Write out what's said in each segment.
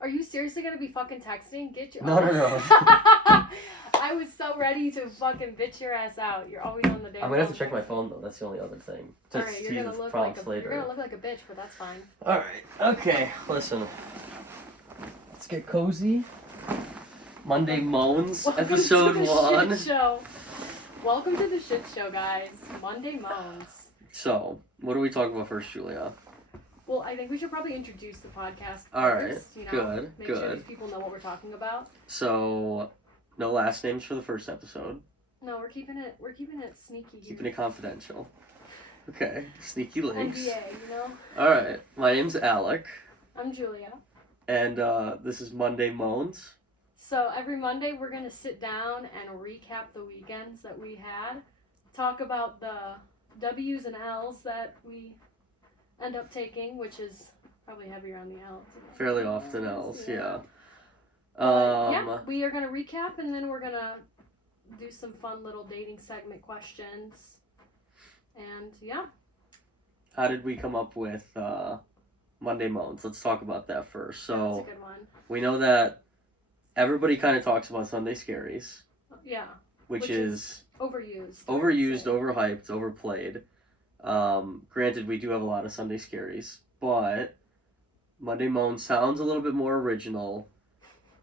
Are you seriously gonna be fucking texting? Get your... No. I was so ready to fucking bitch your ass out. You're always on the damn I'm gonna have to phone. check my phone though. That's the only other thing. Alright, you're gonna look like a bitch, but that's fine. Alright, okay, listen. Let's get cozy. Monday Moans, episode 1. Shit show. Welcome to the shit show, guys. Monday Moans. So, what do we talk about first, Julia? Well, I think we should probably introduce the podcast first. Alright, you know, good. Make sure people know what we're talking about. So, no last names for the first episode. No, we're keeping it sneaky here. Keeping it confidential. Okay, sneaky links. NDA, you know? Alright, my name's Alec. I'm Julia. And this is Monday Moans. So every Monday we're going to sit down and recap the weekends that we had. Talk about the W's and L's that we end up taking, which is probably heavier on the L's. Fairly often L's, yeah. Yeah, we are going to recap and then we're going to do some fun little dating segment questions. And yeah. How did we come up with Monday Moans? Let's talk about that first. So that's a good one. We know that everybody kind of talks about Sunday Scaries. Yeah. Which is overused. Overhyped, overplayed. Granted, we do have a lot of Sunday Scaries, but Monday Moans sounds a little bit more original.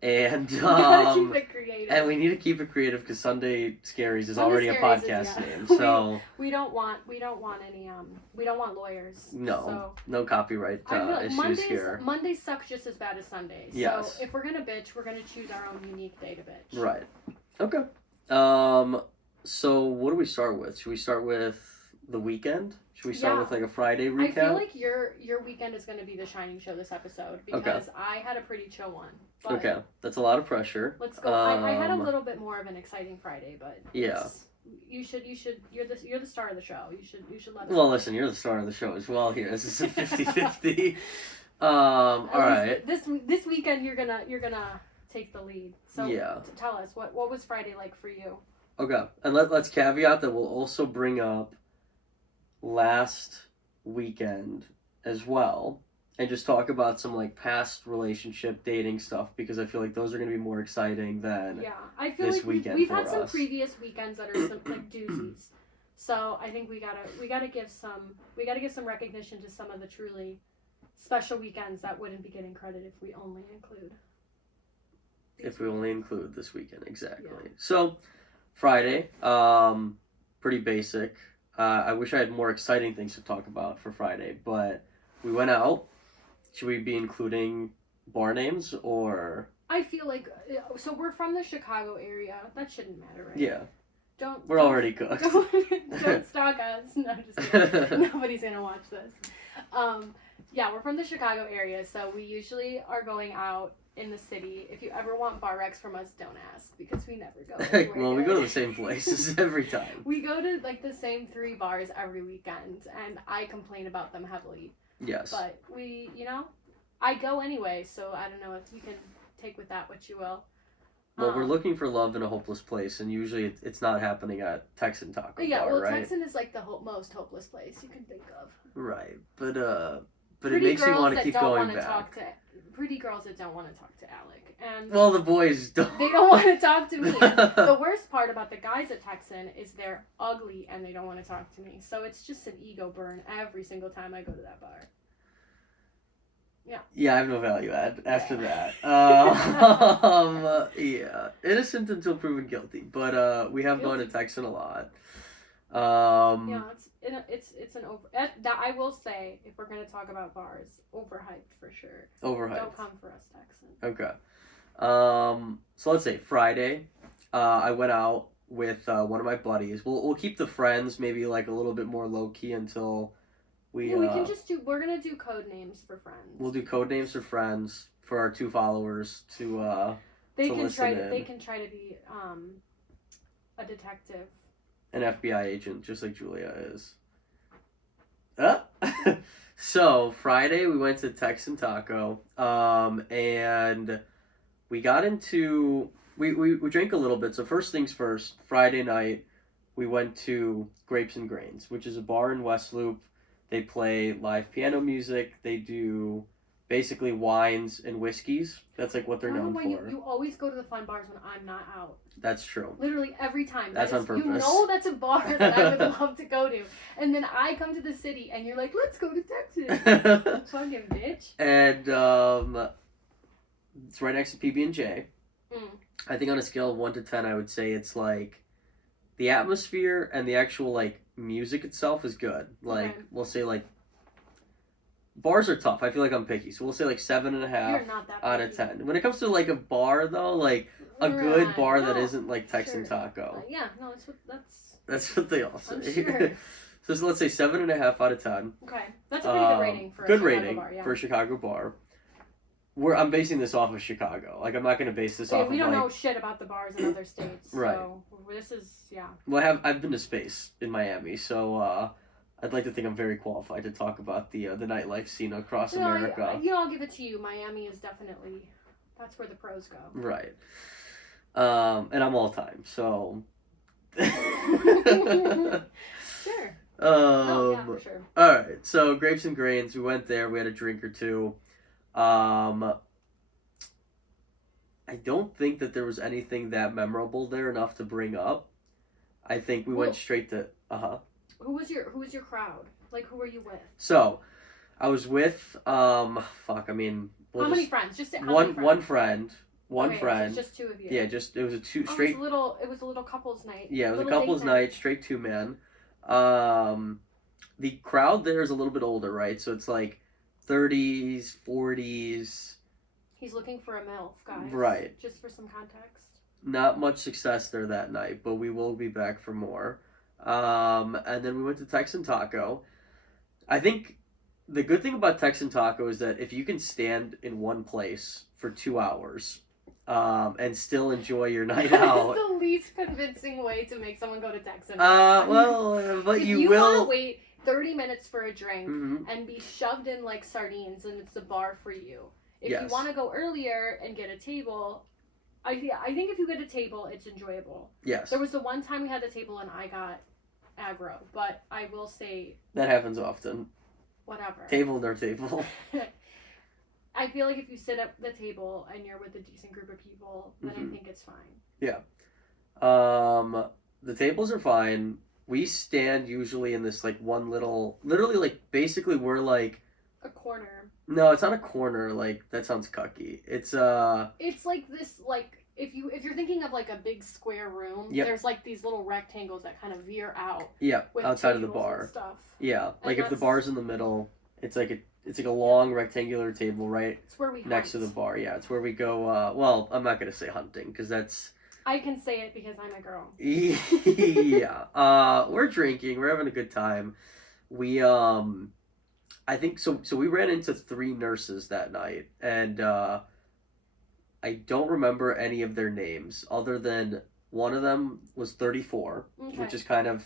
And we gotta keep it creative. And we need to keep it creative because Sunday Scaries is already a podcast name. So we don't want any we don't want lawyers. No, no copyright issues Mondays, here. Mondays suck just as bad as Sundays. Yes. So if we're gonna bitch, we're gonna choose our own unique day to bitch. Right. Okay. So what do we start with? Should we start with the weekend? Should we start with like a Friday recap? I feel like your weekend is going to be the shining show this episode because I had a pretty chill one. But okay, that's a lot of pressure. Let's go. I had a little bit more of an exciting Friday, but yeah, you should. You're the star of the show. You should let us. Well, listen, you're the star of the show as well. Here, this is a 50-50. All right. This weekend you're gonna take the lead. So yeah, tell us what was Friday like for you? Okay, and let's caveat that we'll also bring up last weekend as well and just talk about some like past relationship dating stuff because I feel like those are going to be more exciting than I feel this like weekend we've for had some us. previous weekends that are some like doozies, so I think we gotta give some recognition to some of the truly special weekends that wouldn't be getting credit if we only include this weekend. Exactly. Yeah. So Friday, pretty basic. I wish I had more exciting things to talk about for Friday, but we went out. Should we be including bar names or? I feel like so we're from the Chicago area. That shouldn't matter, right? Yeah. We're already cooked. Don't stalk us. No, just kidding. Nobody's gonna watch this. Yeah, we're from the Chicago area, so we usually are going out in the city. If you ever want bar recs from us, don't ask because we never go. Well, we go to the same places every time. We go to like the same 3 bars every weekend, and I complain about them heavily. Yes. But I go anyway, so I don't know if you can take with that what you will. Well, we're looking for love in a hopeless place, and usually it's not happening at Texan Taco Bar, right? Texan is like the most hopeless place you can think of. Right, but it makes you want to keep going back. Pretty girls that don't want to talk to Alec. And well, the boys don't. They don't want to talk to me. The worst part about the guys at Texan is they're ugly and they don't want to talk to me. So it's just an ego burn every single time I go to that bar. Yeah. Yeah, I have no value add after that. Yeah, innocent until proven guilty. But we have gone to Texan a lot. Yeah, it's an over. That I will say, if we're gonna talk about bars, overhyped for sure. Overhyped. Don't come for us, Texan. Okay. So let's say Friday, I went out with one of my buddies. We'll keep the friends maybe like a little bit more low key until we. Yeah, we can just do. We're gonna do code names for friends. We'll do code names for friends for our 2 followers to. They can try to be a detective. An FBI agent, just like Julia is. So Friday we went to Texan Taco, and we got into we drank a little bit. So first things first, Friday night we went to Grapes and Grains, which is a bar in West Loop They play live piano music. They do basically wines and whiskeys. That's like what they're known for. You always go to the fun bars when I'm not out. That's true. Literally every time. That's on purpose. You know that's a bar that I would love to go to. And then I come to the city and you're like, let's go to Texas. Fucking bitch. And it's right next to PB&J. Mm. I think on a scale of 1 to 10, I would say it's like the atmosphere and the actual like music itself is good. Like we'll say like bars are tough. I feel like I'm picky, so we'll say like 7.5 out of 10. When it comes to like a bar though, like a good bar that isn't like Texan Taco. Yeah, no, that's what they all say. I'm sure. So let's say 7.5 out of 10. Okay, that's a pretty good rating for a Chicago bar. Yeah. For a Chicago bar. I'm basing this off of Chicago. Like I'm not going to base this off. We of don't like, know shit about the bars in other states. Right. So this is Well, I've been to Space in Miami, so I'd like to think I'm very qualified to talk about the nightlife scene across America. I'll give it to you. Miami is definitely that's where the pros go. Right. And I'm all time, so. Sure. Yeah, for sure. All right. So Grapes and Grains. We went there. We had a drink or two. I don't think that there was anything that memorable there enough to bring up. I think we went straight to Who was your crowd? Like who were you with? So, I was with how many friends? Just one friend. One okay, friend. So just two of you. Yeah, just it was a two It straight. was a little couples night. Yeah, it was a couples night, straight two men. The crowd there is a little bit older, right? So it's like 30s, 40s. He's looking for a MILF, guys. Right. Just for some context. Not much success there that night, but we will be back for more. And then we went to Texan Taco. I think the good thing about Texan Taco is that if you can stand in one place for 2 hours and still enjoy your night out. That's the least convincing way to make someone go to Texan. But you will. Want to wait 30 minutes for a drink and be shoved in like sardines, and it's the bar for you. If you want to go earlier and get a table, I think if you get a table, it's enjoyable. Yes. There was the one time we had the table and I got aggro, but I will say that happens often. Whatever. Table nor table. I feel like if you sit at the table and you're with a decent group of people, then I think it's fine. Yeah. The tables are fine. We stand usually in this like one literally like basically we're like a corner. No, it's not a corner. Like that sounds cucky. It's like this like if you're thinking of like a big square room, there's like these little rectangles that kind of veer out. Yeah, outside of the bar. And stuff. Yeah, like if the bar's in the middle, it's like a long rectangular table right it's where we next hunt. to the bar. Yeah, it's where we go. Well, I'm not gonna say hunting because that's. I can say it because I'm a girl. Yeah. We're drinking. We're having a good time. We I think so. So we ran into 3 nurses that night, and I don't remember any of their names other than one of them was 34, which is kind of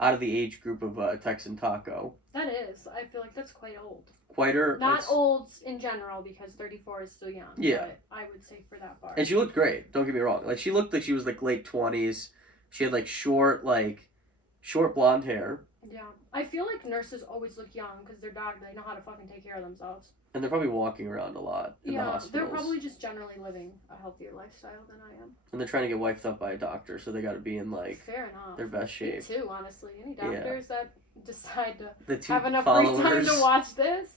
out of the age group of Texan Taco. That is. I feel like that's quite old. Not old in general because 34 is still young. Yeah. But I would say for that bar. And she looked great. Don't get me wrong. Like she looked like she was like late 20s. She had like short blonde hair. Yeah. I feel like nurses always look young because they're they know how to fucking take care of themselves. And they're probably walking around a lot in the hospitals. They're probably just generally living a healthier lifestyle than I am. And they're trying to get wifed up by a doctor, so they got to be in like fair enough. Their best shape. Me too, honestly. Any doctors that decide to have enough followers. free time to watch this?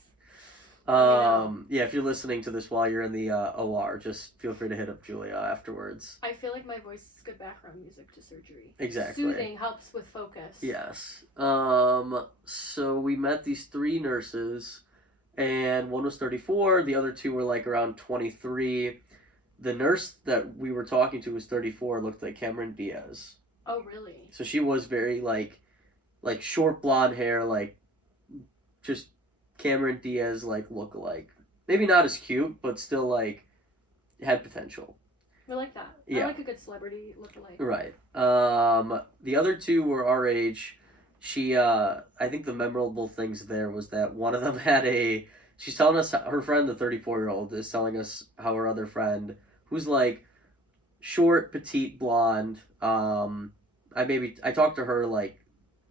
Yeah, if you're listening to this while you're in the OR, just feel free to hit up Julia afterwards. I feel like my voice is good background music to surgery. Exactly. Soothing helps with focus. Yes. So we met these 3 nurses, and one was 34, the other 2 were like around 23. The nurse that we were talking to was 34, looked like Cameron Diaz. Oh, really? So she was very like short blonde hair, like just Cameron Diaz like look-alike. Maybe not as cute, but still like had potential. I like that. Yeah. I like a good celebrity look-alike. Right. The other 2 were our age. She I think the memorable things there was that one of them had she's telling us her friend, the 34-year-old, is telling us how her other friend, who's like short, petite, blonde, I talked to her like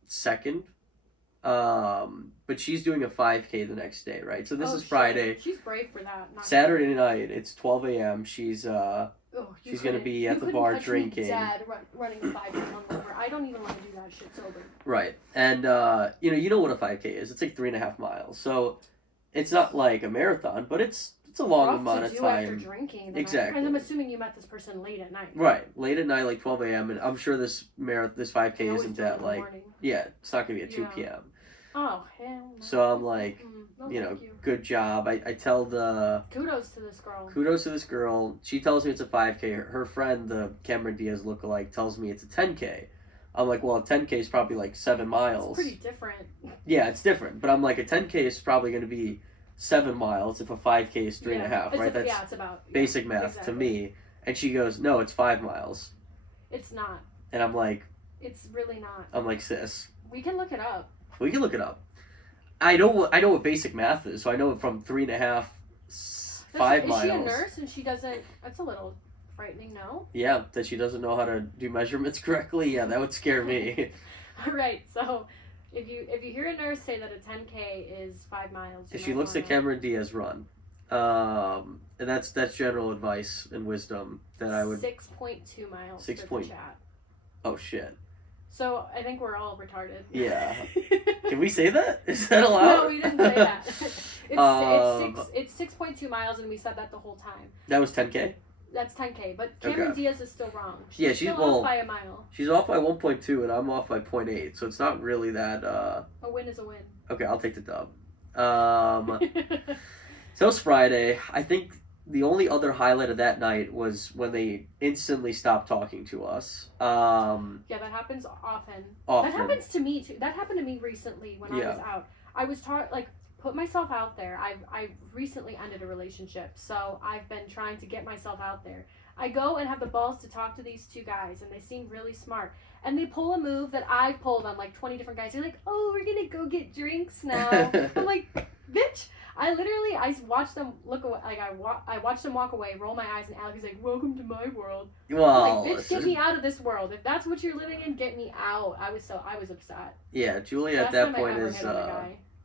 second. but she's doing a 5K the next day, right? So this is shit. Friday. She's brave for that. Saturday night, it's 12 a.m. She's She's gonna be at the bar drinking. Dead running a 5K hungover. I don't even want to do that shit sober. Right, and you know what a 5K is. It's like 3.5 miles. So it's not like a marathon, but it's a long rough amount to of do time. After drinking. Exactly. And I'm assuming you met this person late at night. Right, late at night, like 12 a.m. And I'm sure this 5K isn't at like it's not gonna be at 2 p.m. Oh hell. No. So I'm like, good job. I tell kudos to this girl. Kudos to this girl. She tells me it's a 5K. Her friend, the Cameron Diaz lookalike, tells me it's a 10K. I'm like, well, a 10K is probably like 7 miles. It's pretty different. Yeah, it's different. But I'm like, a 10K is probably going to be 7 miles if a 5K is 3.5, right? That's it's about basic math to me. And she goes, no, it's 5 miles. It's not. And I'm like, it's really not. I'm like, sis. We can look it up. We can look it up. I know what basic math is, so I know from 3.5, 5 miles. Is she a nurse and she doesn't? That's a little frightening, no? Yeah, that she doesn't know how to do measurements correctly. Yeah, that would scare me. All right, so if you hear a nurse say that a 10K is 5 miles, if she looks at Cameron Diaz run, and that's general advice and wisdom that I would. 6.2 miles. 6 for the chat. Oh shit. So I think we're all retarded. Yeah. Can we say that? Is that allowed? No, we didn't say that. It's 6.2 miles, and we said that the whole time. That was 10K? That's 10K, but Cameron Diaz is still wrong. She's still off by a mile. She's off by 1.2, and I'm off by 0.8, so it's not really that. A win is a win. Okay, I'll take the dub. So it's Friday. I think the only other highlight of that night was when they instantly stopped talking to us. Yeah, that happens often. Often. That happens to me too. That happened to me recently when I was out. I was put myself out there. I recently ended a relationship, so I've been trying to get myself out there. I go and have the balls to talk to these 2 guys, and they seem really smart. And they pull a move that I've pulled on like 20 different guys. They're like, "Oh, we're gonna go get drinks now." I'm like, "Bitch." I watched them look away. Like I watched them walk away, roll my eyes, and Alec is like, "Welcome to my world." Well, I'm like, bitch, get me out of this world. If that's what you're living in, get me out. I was upset. Yeah, Julia at that point is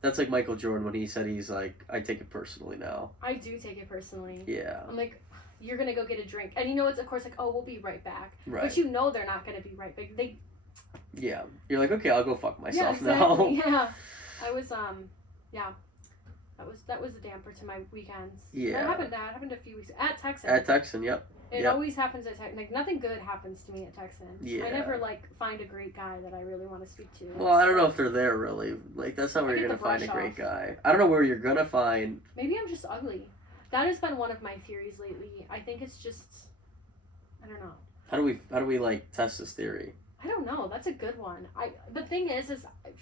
that's like Michael Jordan when he said he's like, I take it personally now. I do take it personally. Yeah. I'm like, you're gonna go get a drink, and it's of course like, oh, we'll be right back. Right. But they're not gonna be right back. Yeah. You're like, okay, I'll go fuck myself now. Yeah. I was yeah. That was a damper to my weekends. Yeah. That happened a few weeks at Texan. At Texan, yep. It always happens at Texan. Like, nothing good happens to me at Texan. Yeah. I never find a great guy that I really want to speak to. Well, I don't know if they're there really. Like, that's not where you're gonna find a great guy. I don't know where you're gonna find. Maybe I'm just ugly. That has been one of my theories lately. I think it's just, I don't know. How do we like test this theory? I don't know. That's a good one. The thing is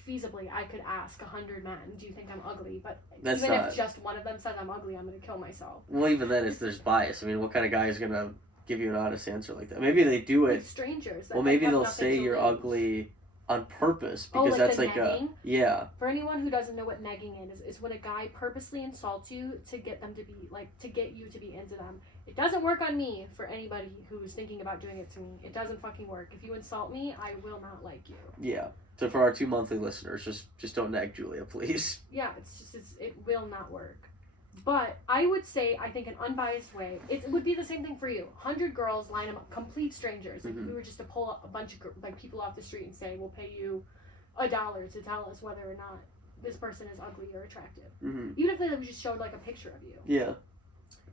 feasibly, I could ask 100 men, do you think I'm ugly? But if just one of them says I'm ugly, I'm going to kill myself. Well, even then, there's bias. I mean, what kind of guy is going to give you an honest answer like that? Maybe they do it. With strangers. Well, maybe they'll say you're ugly on purpose because that's like negging? Yeah. For anyone who doesn't know what negging is when a guy purposely insults you to get them to be to get you to be into them. It doesn't work on me. For anybody who's thinking about doing it to me, it doesn't fucking work. If you insult me, I will not like you. Yeah. So for our 2 monthly listeners, just don't nag Julia, please. Yeah, it will not work. But I would say, I think an unbiased way, it would be the same thing for you. 100 girls line them up, complete strangers. Like, if we were just to pull a bunch of people off the street and say, we'll pay you $1 to tell us whether or not this person is ugly or attractive. Mm-hmm. Even if they just showed a picture of you. Yeah.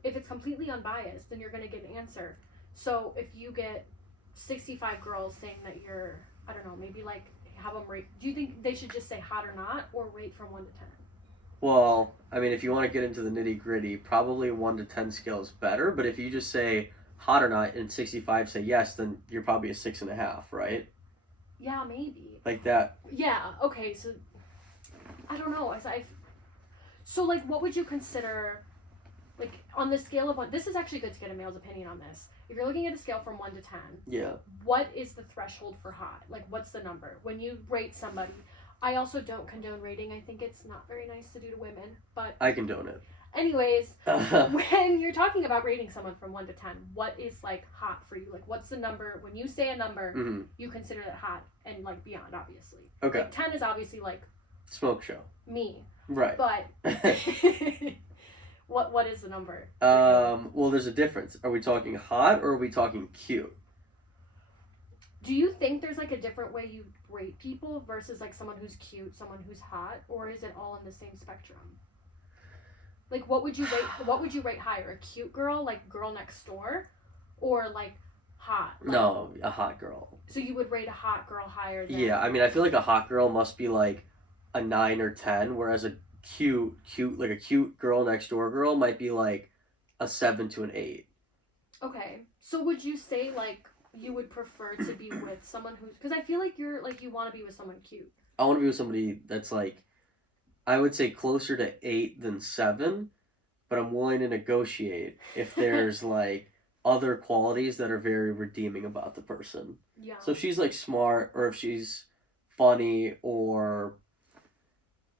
If it's completely unbiased, then you're going to get an answer. So if you get 65 girls saying that you're, I don't know, maybe have them rate. Do you think they should just say hot or not, or rate from 1 to 10? Well, I mean, if you want to get into the nitty gritty, probably 1 to 10 scale is better. But if you just say hot or not and 65 say yes, then you're probably a 6.5, right? Yeah, maybe. Like that. Yeah. Okay. So I don't know. So what would you consider? On the scale of 1, this is actually good to get a male's opinion on this. If you're looking at a scale from 1 to 10, yeah, what is the threshold for hot? What's the number when you rate somebody? I also don't condone rating. I think it's not very nice to do to women, but I condone it. Anyways, when you're talking about rating someone from 1 to 10, what is hot for you? What's the number? When you say a number, you consider that hot and beyond, obviously. Okay. 10 is obviously Smoke show. Me. Right. But what is the number? Well, there's a difference. Are we talking hot or are we talking cute? Do you think there's like a different way you rate people versus like someone who's cute, someone who's hot, or is it all in the same spectrum? Like what would you rate higher? A cute girl, like girl next door, or like hot? Like, No, a hot girl. So you would rate a hot girl higher than... Yeah, I mean, I feel like a hot girl must be like a 9 or 10, whereas a cute girl next door girl might be like a 7 to an 8. Okay. So would you say like you would prefer to be with someone who's... Because I feel like you're like you want to be with someone cute. I want to be with somebody that's like, I would say closer to 8 than 7, but I'm willing to negotiate if there's like other qualities that are very redeeming about the person. Yeah. So if she's like smart, or if she's funny, or...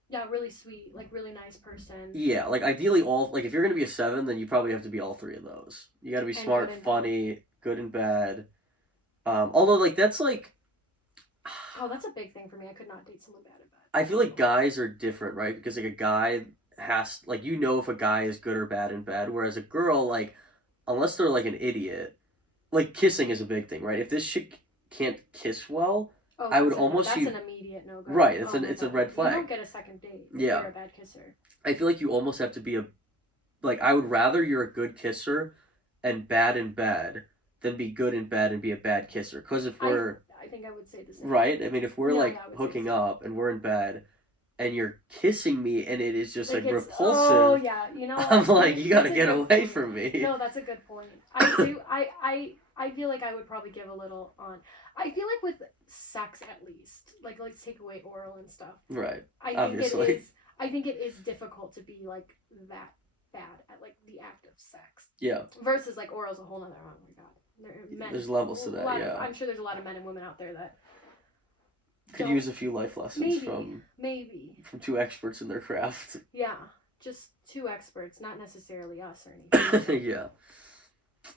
Yeah, really sweet, like really nice person. Yeah, like ideally all... Like if you're going to be a 7, then you probably have to be all 3 of those. You got to be smart, funny, good and bad. Although like that's like... Oh, that's a big thing for me. I could not date someone bad and bad. I feel like guys are different, right? Because like a guy has... Like you know if a guy is good or bad and bad, whereas a girl, like, unless they're like an idiot... Like kissing is a big thing, right? If this chick can't kiss well... Oh, I would that's almost... an immediate no-go. Right, it's a red flag. You don't get a second date if Yeah. you're a bad kisser. I feel like you almost have to be a... Like, I would rather you're a good kisser and bad in bed than be good in bed and be a bad kisser. Because if we're... I think I would say the same. Right? I mean, if we're, Yeah, hooking up and we're in bed and you're kissing me and it is just, like repulsive... Oh, yeah. You know what? I'm like, you gotta get away point. from me. No, that's a good point. I feel like I would probably give a little on... I feel like with sex, at least, like let's take away oral and stuff. Right. Obviously. I think it is difficult to be like that bad at like the act of sex. Yeah. Versus like oral's a whole nother. Oh my god. There's levels to that. Yeah. I'm sure there's a lot of men and women out there that could use a few life lessons from 2 experts in their craft. Yeah, just 2 experts, not necessarily us or anything. Yeah.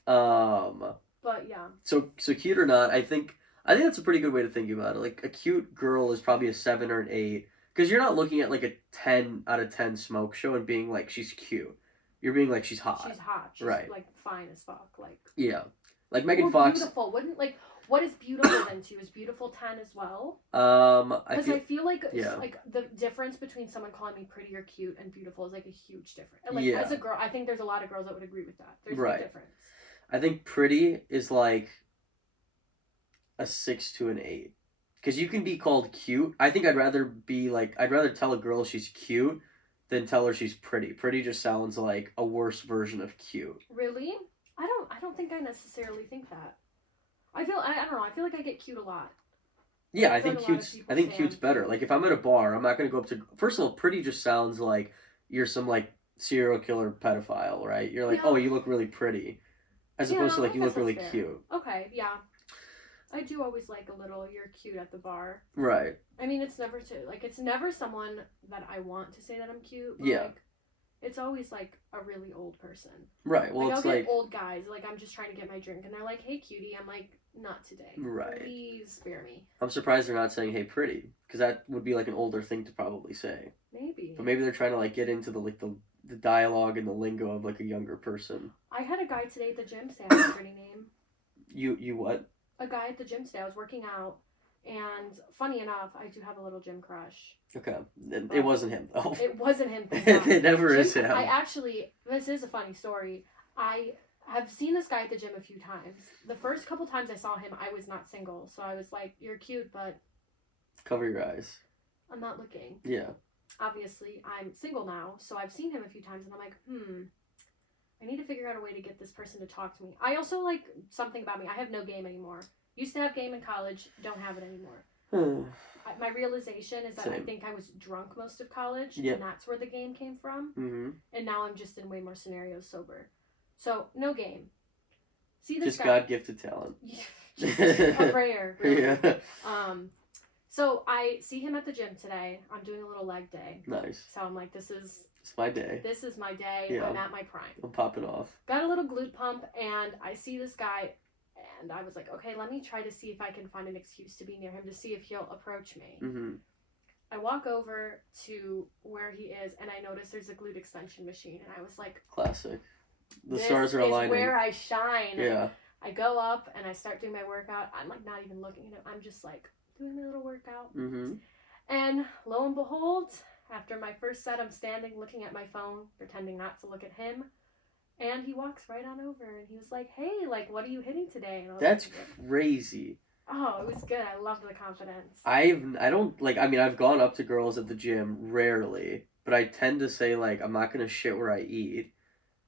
But yeah. So cute or not, I think that's a pretty good way to think about it. Like a cute girl is probably a 7 or an 8, because you're not looking at like a 10 out of 10 smoke show and being like she's cute. You're being like she's hot. She's hot. She's right. Like fine as fuck. Like yeah, like Megan Fox. Beautiful. Wouldn't like what is beautiful then too? Is beautiful 10 as well? Because I feel like like the difference between someone calling me pretty or cute and beautiful is like a huge difference. Like as a girl, I think there's a lot of girls that would agree with that. There's a difference. I think pretty is like a 6 to an 8. Because you can be called cute. I think I'd rather tell a girl she's cute than tell her she's pretty. Pretty just sounds like a worse version of cute. Really? I don't think I necessarily think that. I don't know, I feel like I get cute a lot. Yeah, I think cute's better. Like if I'm at a bar, I'm not gonna go up to... First of all, pretty just sounds like you're some like serial killer pedophile, right? You're like, oh, you look really pretty. As opposed to like, you look really cute. Okay, yeah. I do always like a little, you're cute at the bar. Right. I mean, it's never someone that I want to say that I'm cute. But yeah. Like, it's always like a really old person. Right, well, I'll get old guys, like I'm just trying to get my drink and they're like, hey cutie, I'm like, not today. Right. Please spare me. I'm surprised they're not saying hey pretty, because that would be like an older thing to probably say. Maybe. But maybe they're trying to like get into the dialogue and the lingo of like a younger person. I had a guy today at the gym say I had a pretty name. You what? A guy at the gym today. I was working out, and funny enough, I do have a little gym crush. Okay. It wasn't him, though. It wasn't him. It never is him. This is a funny story. I have seen this guy at the gym a few times. The first couple times I saw him, I was not single. So I was like, you're cute, but... Cover your eyes. I'm not looking. Yeah. Obviously, I'm single now, so I've seen him a few times, and I'm like, I need to figure out a way to get this person to talk to me. I also like something about me. I have no game anymore. Used to have game in college, don't have it anymore. My realization is that I think I was drunk most of college, and that's where the game came from. Mm-hmm. And now I'm just in way more scenarios sober. So, no game. See this just guy. God-gifted talent. Just a rare, really. Yeah. So I see him at the gym today. I'm doing a little leg day. Nice. So I'm like, it's my day. This is my day. Yeah. I'm at my prime. I'm popping off. Got a little glute pump, and I see this guy, and I was like, okay, let me try to see if I can find an excuse to be near him to see if he'll approach me. Mm-hmm. I walk over to where he is, and I notice there's a glute extension machine, and I was like, classic. The this stars are aligning. is where I shine. Yeah. I go up, and I start doing my workout. I'm like not even looking at him. I'm just like doing my little workout. Mm-hmm. And lo and behold, after my first set, I'm standing looking at my phone, pretending not to look at him. And he walks right on over, and he was like, hey, like, what are you hitting today? And I was That's like, crazy. oh, it was good. I loved the confidence. I don't, like, I mean, I've gone up to girls at the gym rarely, but I tend to say, like, I'm not going to shit where I eat.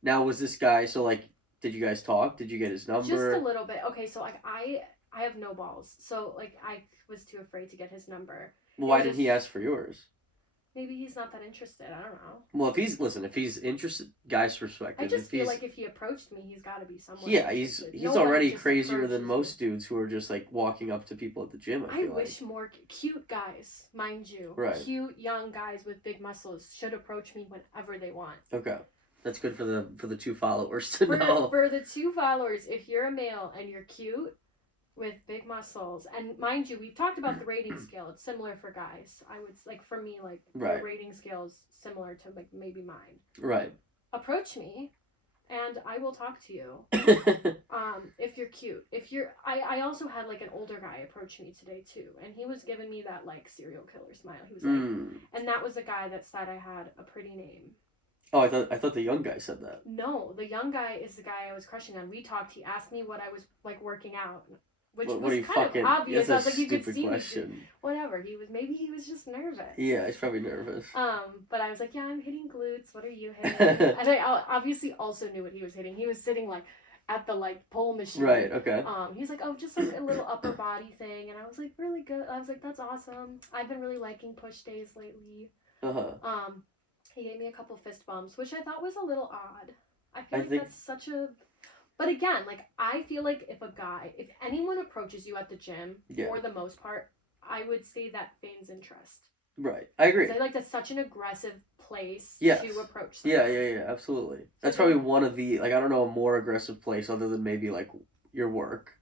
Now, was this guy, so, like, did you guys talk? Did you get his number? Just a little bit. Okay, so, like, I have no balls. So, like, I was too afraid to get his number. Well, why didn't he ask for yours? Maybe he's not that interested. I don't know. Well, if he's interested, guy's perspective. I just feel like if he approached me, he's got to be someone. Yeah, interested. he's already crazier than most dudes who are just like walking up to people at the gym. I wish more cute guys, mind you, right. Cute young guys with big muscles should approach me whenever they want. Okay, that's good for the 2 followers to know. For the 2 followers, if you're a male and you're cute with big muscles, and mind you, we've talked about the rating scale. It's similar for guys. I would like for me, like right. The rating scale is similar to like maybe mine. Right. Approach me, and I will talk to you. If you're cute, I also had like an older guy approach me today too, and he was giving me that like serial killer smile. He was like, and that was a guy that said I had a pretty name. Oh, I thought the young guy said that. No, the young guy is the guy I was crushing on. We talked. He asked me what I was like working out, which was kind of obvious. I was like, you could see question. Me. Whatever. Maybe he was just nervous. Yeah, he's probably nervous. But I was like, yeah, I'm hitting glutes. What are you hitting? And I obviously also knew what he was hitting. He was sitting like at the like pole machine. Right. Okay. He's like, oh, just like a little upper body thing, and I was like, really good. I was like, that's awesome. I've been really liking push days lately. He gave me a couple fist bumps, which I thought was a little odd. I think that's such a... But again, like, I feel like if anyone approaches you at the gym, for the most part, I would say that feigns interest. Right. I agree. I feel like that's such an aggressive place to approach someone. Yeah, absolutely. That's probably one of the, like, I don't know, a more aggressive place other than maybe, like, your work.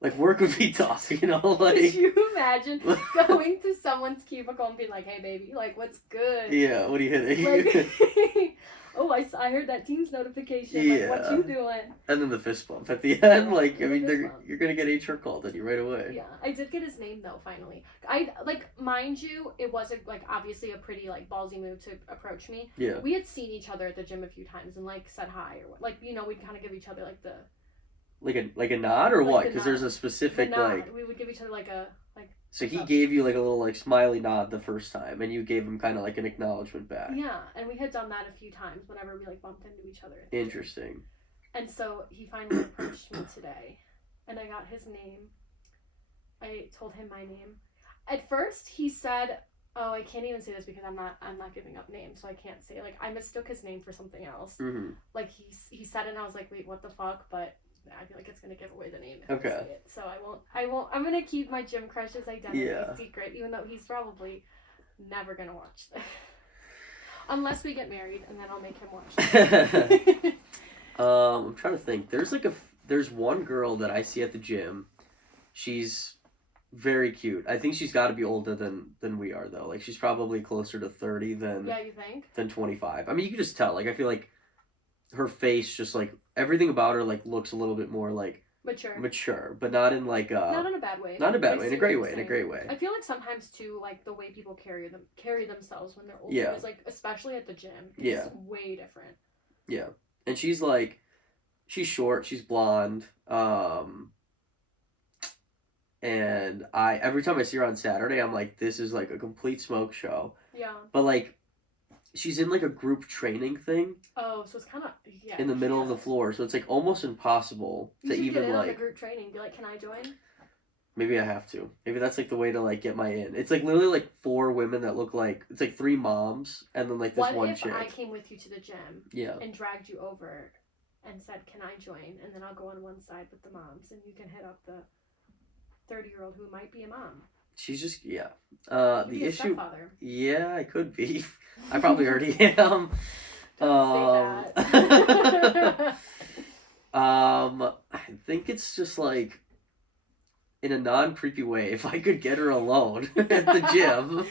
Like, work would be tough, you know? Like, could you imagine going to someone's cubicle and being like, hey, baby, like, what's good? Yeah, what are you hitting? Like, oh, I heard that Teams notification. Yeah. Like, what you doing? And then the fist bump at the end. Like, I mean, you're going to get HR called on you right away. Yeah, I did get his name, though, finally. Mind you, it wasn't, like, obviously a pretty, like, ballsy move to approach me. Yeah. We had seen each other at the gym a few times and, like, said hi. Or, like, you know, we'd kind of give each other, like, the... Like a nod or what? Because there's a specific like. We would give each other like a like. So he gave you like a little like smiley nod the first time, and you gave him kind of like an acknowledgement back. Yeah, and we had done that a few times whenever we like bumped into each other. Interesting. And so he finally approached me today, and I got his name. I told him my name. At first, he said, "Oh, I can't even say this because I'm not giving up names, so I can't say like I mistook his name for something else." Mm-hmm. Like he said it, and I was like, "Wait, what the fuck?" But I feel like it's gonna give away the name if okay. I say it. So I won't. I'm gonna keep my gym crush's identity secret, even though he's probably never gonna watch this. Unless we get married, and then I'll make him watch. I'm trying to think. There's one girl that I see at the gym. She's very cute. I think she's got to be older than we are though. Like she's probably closer to 30 than you think? Than 25. I mean, you can just tell. Like I feel like her face just like everything about her like looks a little bit more like mature, but not in like not in a bad way. Not in a bad way, in a great way. I feel like sometimes too, like the way people carry themselves when they're older is like, especially at the gym, is way different. Yeah, and she's short, she's blonde, and every time I see her on Saturday, I'm like, this is like a complete smoke show. Yeah. But like. She's in like a group training thing. Oh, so it's kind of in the middle of the floor, so it's like almost impossible to even get in like on the group training. Be like, can I join? Maybe I have to. Maybe that's like the way to like get my in. It's like literally like 4 women that look like it's like 3 moms and then like this one chick. What if I came with you to the gym? Yeah. And dragged you over, and said, "Can I join?" And then I'll go on one side with the moms, and you can hit up the 30-year-old who might be a mom. She's just the issue. Yeah, I could be. I probably already am. Don't say that. I think it's just like in a non-creepy way, if I could get her alone at the gym.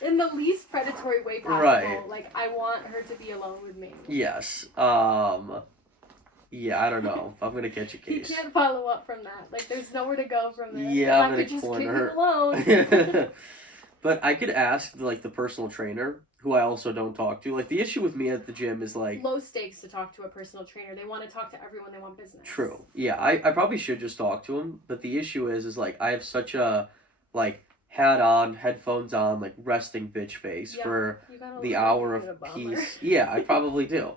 In the least predatory way possible. Right. Like, I want her to be alone with me. Yes. Yeah, I don't know if I'm gonna catch a case. He can't follow up from that. Like, there's nowhere to go from there. Yeah, I'm I gonna could just corner keep her. him alone. But I could ask like the personal trainer, who I also don't talk to. Like the issue with me at the gym is like low stakes to talk to a personal trainer. They want to talk to everyone. They want business. True. Yeah, I probably should just talk to him. But the issue is like I have such a like hat on, headphones on, like resting bitch face for the hour of peace. Yeah, I probably do.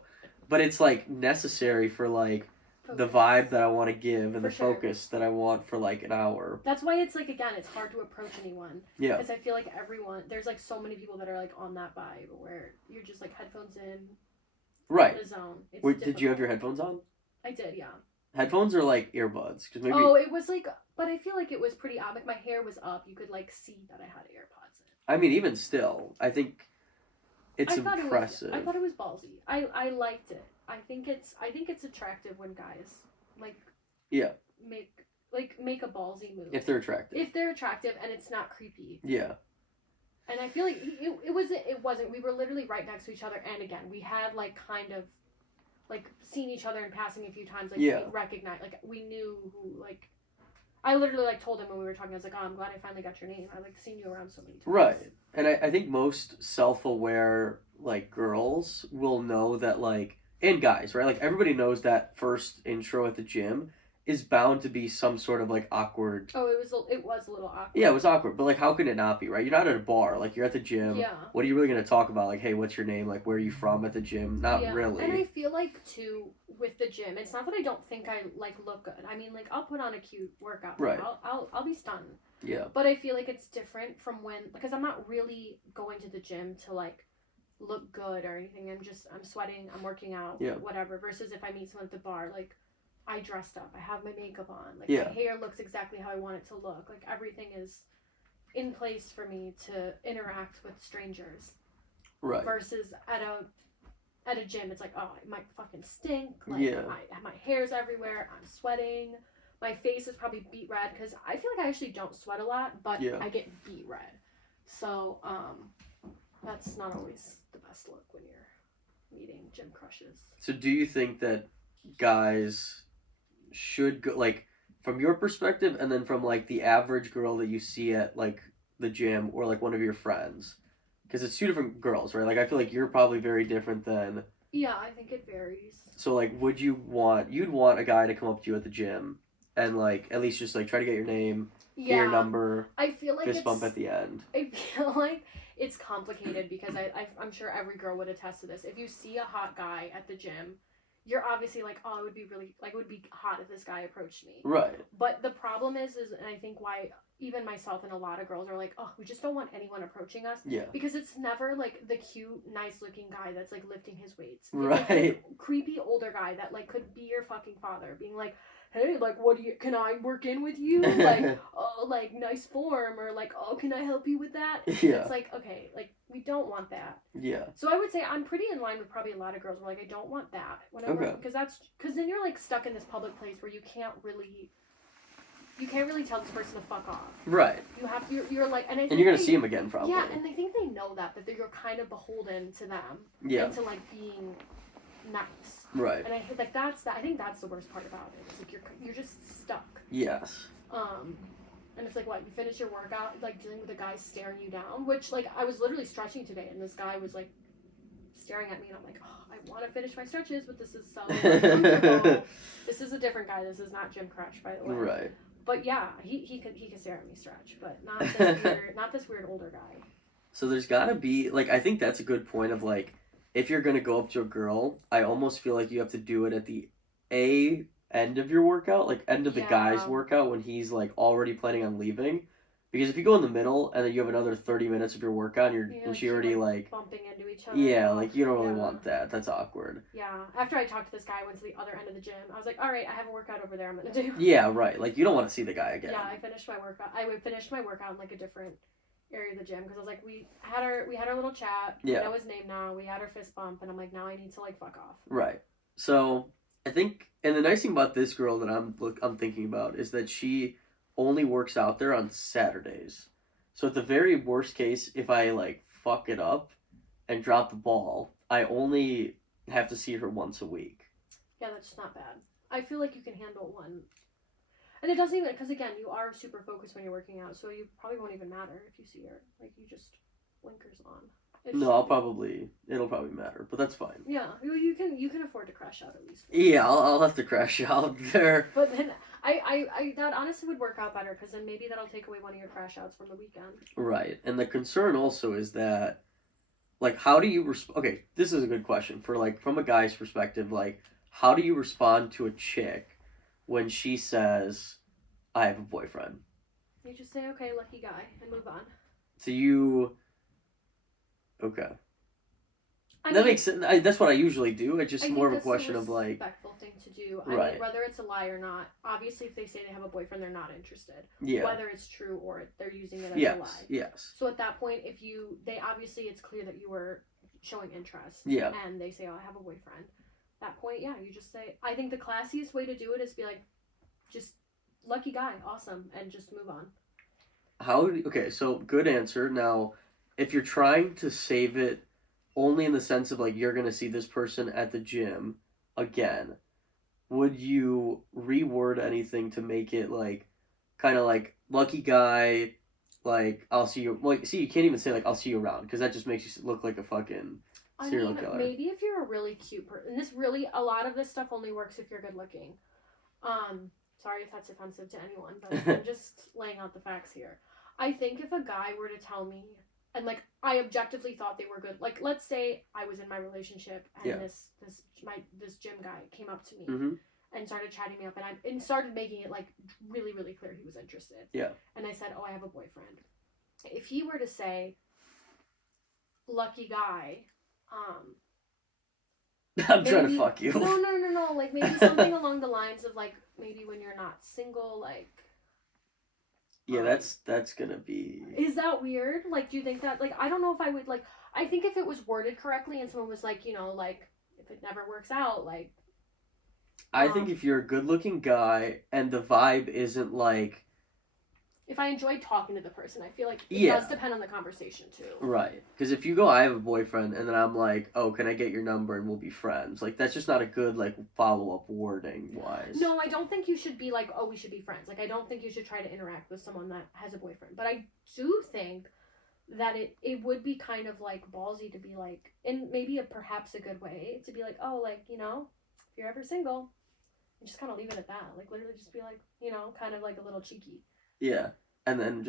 But it's like necessary for like the vibe that I want to give and the focus that I want for like an hour. That's why it's like, again, it's hard to approach anyone. Yeah. Because I feel like there's like so many people that are like on that vibe where you're just like headphones in. Right. The zone. Wait, did you have your headphones on? I did, yeah. Headphones are like earbuds? Cause maybe... Oh, it was like, but I feel like it was pretty odd. Like my hair was up. You could like see that I had AirPods in. I mean, even still, I think it's impressive. I thought it was ballsy. I liked it. I think it's attractive when guys like make a ballsy move. If they're attractive. If they're attractive and it's not creepy. Yeah. And I feel like it wasn't. We were literally right next to each other, and again, we had like kind of like seen each other in passing a few times. Like we recognized, like we knew who. Like I literally like told him when we were talking. I was like, "Oh, I'm glad I finally got your name. I like seen you around so many times." Right, and I think most self-aware like girls will know that like, and guys, right? Like everybody knows that first intro at the gym is bound to be some sort of like awkward. Oh, it was a little awkward. Yeah, it was awkward, but like how can it not be, right? You're not at a bar, like you're at the gym. Yeah. What are you really gonna talk about? Like, hey, what's your name? Like, where are you from at the gym? Not really. And I feel like too with the gym, it's not that I don't think I like look good. I mean, like I'll put on a cute workout. Right. I'll be stunned. Yeah. But I feel like it's different from because I'm not really going to the gym to like look good or anything. I'm sweating. I'm working out. Yeah. Whatever. Versus if I meet someone at the bar, like. I dressed up. I have my makeup on. Like my hair looks exactly how I want it to look. Like everything is in place for me to interact with strangers. Right. Versus at a gym, it's like, oh, I might fucking stink. Like my hair's everywhere. I'm sweating. My face is probably beet red because I feel like I actually don't sweat a lot, but I get beet red. So that's not always the best look when you're meeting gym crushes. So do you think that guys should go, like, from your perspective and then from like the average girl that you see at like the gym or like one of your friends, because it's two different girls, right? Like I feel like you're probably very different than I think it varies. So like you'd want a guy to come up to you at the gym and like at least just like try to get your name, get your number, I feel like fist bump at the end. I feel like it's complicated because I'm sure every girl would attest to this. If you see a hot guy at the gym, you're obviously like, oh, it would be hot if this guy approached me. Right. But the problem is, and I think why even myself and a lot of girls are like, oh, we just don't want anyone approaching us. Yeah. Because it's never like the cute, nice looking guy that's like lifting his weights. Right. It's like a creepy older guy that like could be your fucking father, being like, hey, like, can I work in with you? Like, oh, like, nice form, or like, oh, can I help you with that? Yeah. It's like, okay, like, we don't want that. Yeah. So I would say I'm pretty in line with probably a lot of girls where like, I don't want that. Because then you're like stuck in this public place where you can't really tell this person to fuck off. Right. You have to, you're like, and you're gonna see him again probably. Yeah, and I think they know that you're kind of beholden to them. Yeah. And to like being nice. Right. And I think that's the worst part about it. It's like you're just stuck. Yes. And it's like, what, you finish your workout like dealing with a guy staring you down, which like I was literally stretching today and this guy was like staring at me and I'm like, oh, I want to finish my stretches, but this is so uncomfortable. This is a different guy. This is not Jim Crush, by the way. Right. But yeah, he could stare at me stretch, but not this weird older guy. So there's gotta be like, I think that's a good point of like, if you're gonna go up to a girl, I almost feel like you have to do it at the end of your workout, like end of the guy's workout when he's like already planning on leaving. Because if you go in the middle and then you have another 30 minutes of your workout and she already like bumping into each other. Yeah, like you don't really want that. That's awkward. Yeah. After I talked to this guy, I went to the other end of the gym. I was like, all right, I have a workout over there I'm gonna do. Yeah, right. Like you don't want to see the guy again. Yeah, I finished my workout. I finished my workout in like a different area of the gym because I was like, we had our little chat. Yeah. I know his name now. We had our fist bump, and I'm like, now I need to like fuck off. Right. So I think, and the nice thing about this girl that I'm thinking about is that she only works out there on Saturdays. So at the very worst case, if I like fuck it up and drop the ball, I only have to see her once a week. Yeah, that's not bad. I feel like you can handle one. And it doesn't even, because again, you are super focused when you're working out, so you probably won't even matter if you see her. Like, you just blinkers on. No, it'll probably matter, but that's fine. Yeah, you can afford to crash out at least. Yeah, I'll have to crash out there. But then I that honestly would work out better, because then maybe that'll take away one of your crash outs from the weekend. Right, and the concern also is that, like, how do you okay, this is a good question for, like, from a guy's perspective, like, how do you respond to a chick when she says, I have a boyfriend? You just say, okay, lucky guy, and move on. So you... Okay. That makes sense. That's what I usually do. It's just more of a question of, like... respectful thing to do. Right. I mean, whether it's a lie or not, obviously if they say they have a boyfriend, they're not interested. Yeah. Whether it's true or they're using it as a lie. Yes. So at that point, they obviously, it's clear that you were showing interest. Yeah. And they say, oh, I have a boyfriend. That point, yeah, you just say, I think the classiest way to do it is be like, just lucky guy, awesome, and just move on. Okay, so good answer. Now, if you're trying to save it only in the sense of, like, you're going to see this person at the gym again, would you reword anything to make it, like, kind of like, lucky guy, like, I'll see you, like, see, you can't even say, like, I'll see you around, because that just makes you look like a fucking serial killer. Maybe if you're a really cute person, and a lot of this stuff only works if you're good looking. Sorry if that's offensive to anyone, but I'm just laying out the facts here. I think if a guy were to tell me, and, like, I objectively thought they were good, like, let's say I was in my relationship and this gym guy came up to me and started chatting me up, and started making it, like, really, really clear he was interested. Yeah. And I said, oh, I have a boyfriend. If he were to say, lucky guy, I'm trying to fuck you. No. Like, maybe something along the lines of, like, maybe when you're not single, like... Yeah, that's gonna be... Is that weird? Like, do you think that... Like, I don't know if I would, like... I think if it was worded correctly and someone was like, you know, like, if it never works out, like... I think if you're a good-looking guy and the vibe isn't, like... If I enjoy talking to the person, I feel like it does depend on the conversation, too. Right. Because if you go, I have a boyfriend, and then I'm like, oh, can I get your number and we'll be friends? Like, that's just not a good, like, follow-up wording-wise. No, I don't think you should be like, oh, we should be friends. Like, I don't think you should try to interact with someone that has a boyfriend. But I do think that it would be kind of, like, ballsy to be like, in maybe perhaps a good way, to be like, oh, like, you know, if you're ever single, and just kind of leave it at that. Like, literally just be like, you know, kind of like a little cheeky. Yeah. And then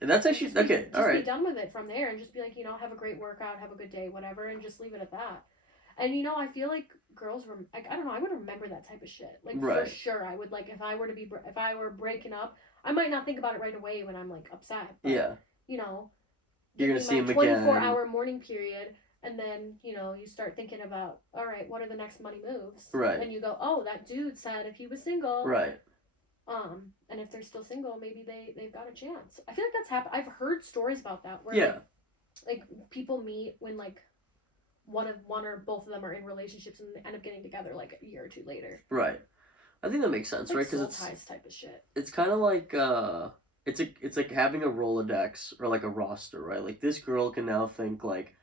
that's actually, okay, all right. Just be done with it from there and just be like, you know, have a great workout, have a good day, whatever, and just leave it at that. And, you know, I feel like girls were, like, I don't know, I would remember that type of shit. Like, for sure, I would, like, if I were breaking up, I might not think about it right away when I'm, like, upset. But, you know, you're going to see him again. 24-hour mourning period, and then, you know, you start thinking about, all right, what are the next money moves? Right. And you go, oh, that dude said if he was single. Right. And if they're still single, maybe they've got a chance. I feel like that's happened. I've heard stories about that where like people meet when, like, one or both of them are in relationships and they end up getting together like a year or two later. Right. I think that makes sense, like right? Because it's ties type of shit. It's kind of like it's like having a Rolodex or like a roster, right? Like, this girl can now think, like,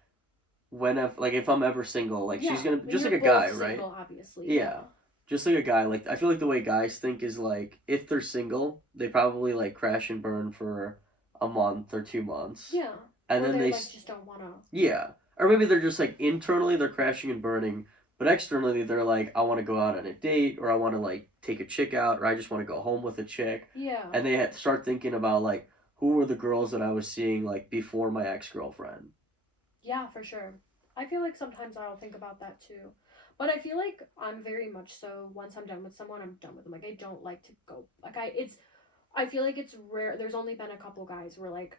if I'm ever single, like, she's gonna just like a guy, single, right? Obviously. Yeah. Just like a guy, like, I feel like the way guys think is, like, if they're single, they probably, like, crash and burn for a month or 2 months. Yeah. And or then they like, just don't want to. Yeah. Or maybe they're just, like, internally they're crashing and burning, but externally they're like, I want to go out on a date, or I want to, like, take a chick out, or I just want to go home with a chick. Yeah. And they had to start thinking about, like, who were the girls that I was seeing, like, before my ex-girlfriend. Yeah, for sure. I feel like sometimes I'll think about that too. But I feel like I'm very much so, once I'm done with someone, I'm done with them. Like, I don't like to go, like, I feel like it's rare. There's only been a couple guys where, like,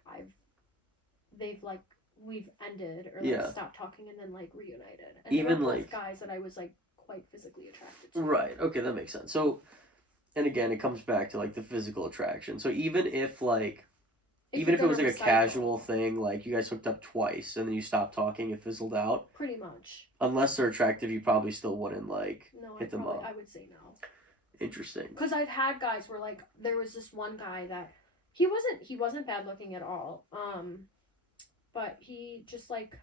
we've ended or, like, stopped talking and then, like, reunited. And even, like, guys that I was, like, quite physically attracted to. Right. Okay, that makes sense. So, and again, it comes back to, like, the physical attraction. So even if, like, even if it was, like, a casual thing, like, you guys hooked up twice and then you stopped talking, it fizzled out. Pretty much. Unless they're attractive, you probably still wouldn't, like, hit them up. I would say no. Interesting. Because I've had guys where, like, there was this one guy that he wasn't bad looking at all. But he just, like,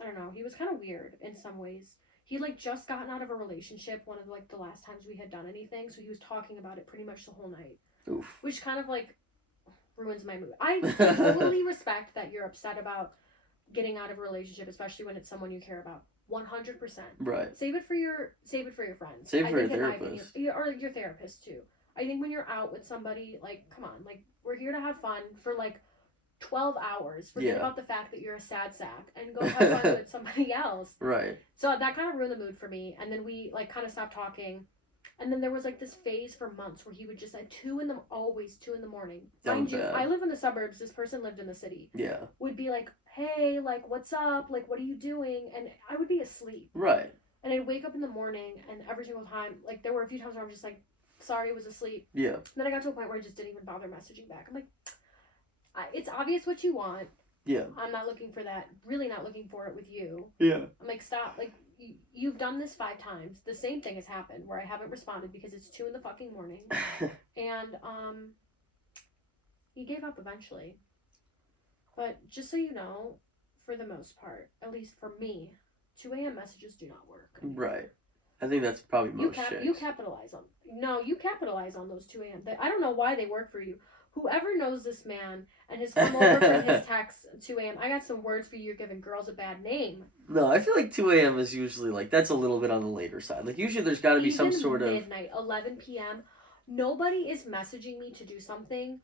I don't know, he was kind of weird in some ways. He, like, just gotten out of a relationship one of, like, the last times we had done anything, so he was talking about it pretty much the whole night. Oof. Which kind of, like, ruins my mood. I totally respect that you're upset about getting out of a relationship, especially when it's someone you care about. 100%. Right. Save it for your friends. Save it for your therapist. Or your therapist, too. I think when you're out with somebody, like, come on, like, we're here to have fun for, like, 12 hours. Forget about the fact that you're a sad sack and go have fun with somebody else. Right. So that kind of ruined the mood for me. And then we, like, kind of stopped talking. And then there was, like, this phase for months where he would just, at always 2 in the morning. Mind you, I live in the suburbs. This person lived in the city. Yeah. Would be like, hey, like, what's up? Like, what are you doing? And I would be asleep. Right. And I'd wake up in the morning, and every single time, like, there were a few times where I was just like, sorry, I was asleep. Yeah. And then I got to a point where I just didn't even bother messaging back. I'm like, it's obvious what you want. Yeah. I'm not looking for that. Really not looking for it with you. Yeah. I'm like, stop. Like, you've done this 5 times. The same thing has happened where I haven't responded because it's 2 in the fucking morning. And, he gave up eventually. But just so you know, for the most part, at least for me, 2 a.m. messages do not work. Right. I think that's probably most chicks. You capitalize on those 2 a.m. I don't know why they work for you. Whoever knows this man and has come over from his texts at 2 a.m., I got some words for you. You're giving girls a bad name. No, I feel like 2 a.m. is usually, like, that's a little bit on the later side. Like, usually there's got to be some sort of... midnight, 11 p.m. Nobody is messaging me to do something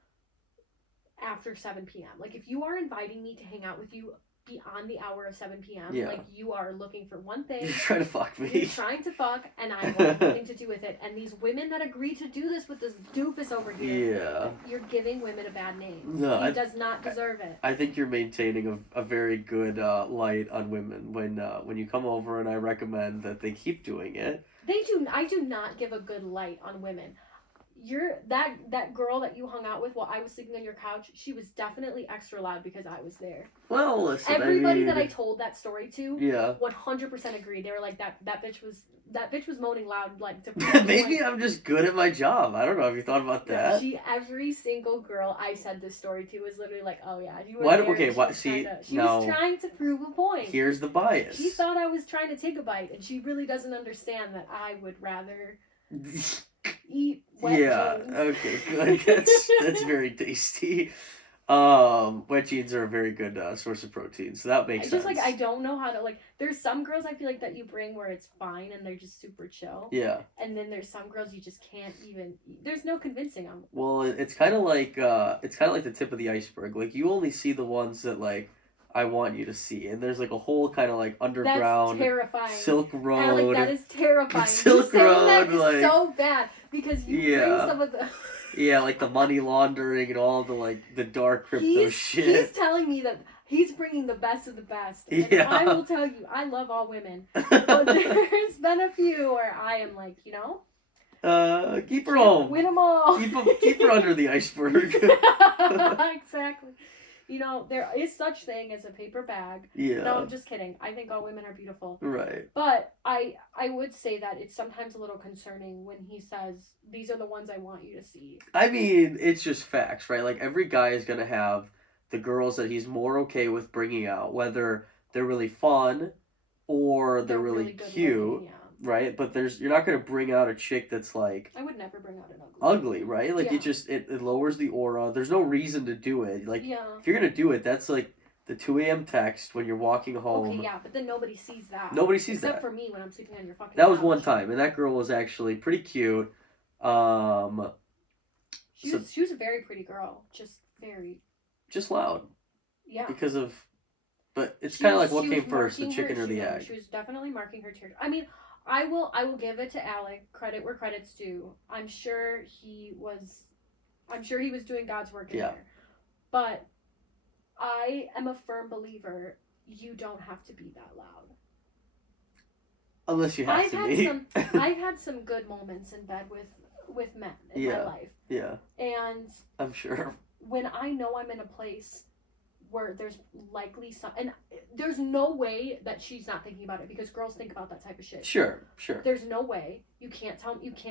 after 7 p.m. Like, if you are inviting me to hang out with you beyond the hour of 7 p.m., like, you are looking for one thing. You're trying to fuck me. You're trying to fuck, and I want nothing to do with it. And these women that agree to do this with this doofus over here, you're giving women a bad name. No, he does not deserve it. I think you're maintaining a very good light on women when you come over, and I recommend that they keep doing it. I do not give a good light on women. That girl that you hung out with while I was sleeping on your couch, she was definitely extra loud because I was there. Well, listen, everybody that I told that story to, 100% agreed. They were like, that bitch was moaning loud, like, maybe I'm just good at my job. I don't know if you thought about that. Every single girl I said this story to was literally like, oh yeah, you were what? there. Okay, what? See, she was trying to prove a point. Here's the bias. She thought I was trying to take a bite, and she really doesn't understand that I would rather eat wet jeans. Okay, good. That's very tasty. Wet jeans are a very good source of protein, so that makes sense. Just, like, I don't know how to, like, there's some girls I feel like that you bring where it's fine and they're just super chill. Yeah. And then there's some girls you just can't even, there's no convincing them. Well, it's kind of like the tip of the iceberg. Like, you only see the ones that, like, I want you to see, and there's, like, a whole kind of, like, underground, that's terrifying. Silk Road. Alec, that is terrifying. Silk Road, that like, is so bad because you bring some of the. Yeah, like the money laundering and all the, like, the dark crypto shit. He's telling me that he's bringing the best of the best. And I will tell you, I love all women, but there's been a few where I am like, keep her home. Win them all. Keep her under the iceberg. Exactly. There is such thing as a paper bag. Yeah. No, I'm just kidding. I think all women are beautiful. Right. But I would say that it's sometimes a little concerning when he says, these are the ones I want you to see. I mean, it's just facts, right? Like, every guy is going to have the girls that he's more okay with bringing out, whether they're really fun or they're really cute. Looking, right? But you're not going to bring out a chick that's, like... I would never bring out an ugly, right? Like, it lowers the aura. There's no reason to do it. Like, if you're going to do it, that's, like, the 2 a.m. text when you're walking home. Okay, yeah, but then nobody sees that. Nobody sees Except that. for me when I'm sleeping on your fucking That was couch. one time, and that girl was actually pretty cute. She was a very pretty girl. Just loud. Yeah. But it's kind of like what came first, the chicken or the egg. She was definitely marking her territory. I mean, I will give it to Alec, credit where credit's due. I'm sure he was doing God's work in there. But I am a firm believer you don't have to be that loud. Unless you have to be. I've had some good moments in bed with men in my life. Yeah. And I'm sure. when I know I'm in a place where there's likely some, and there's no way that she's not thinking about it, because girls think about that type of shit. Sure. There's no way. You can't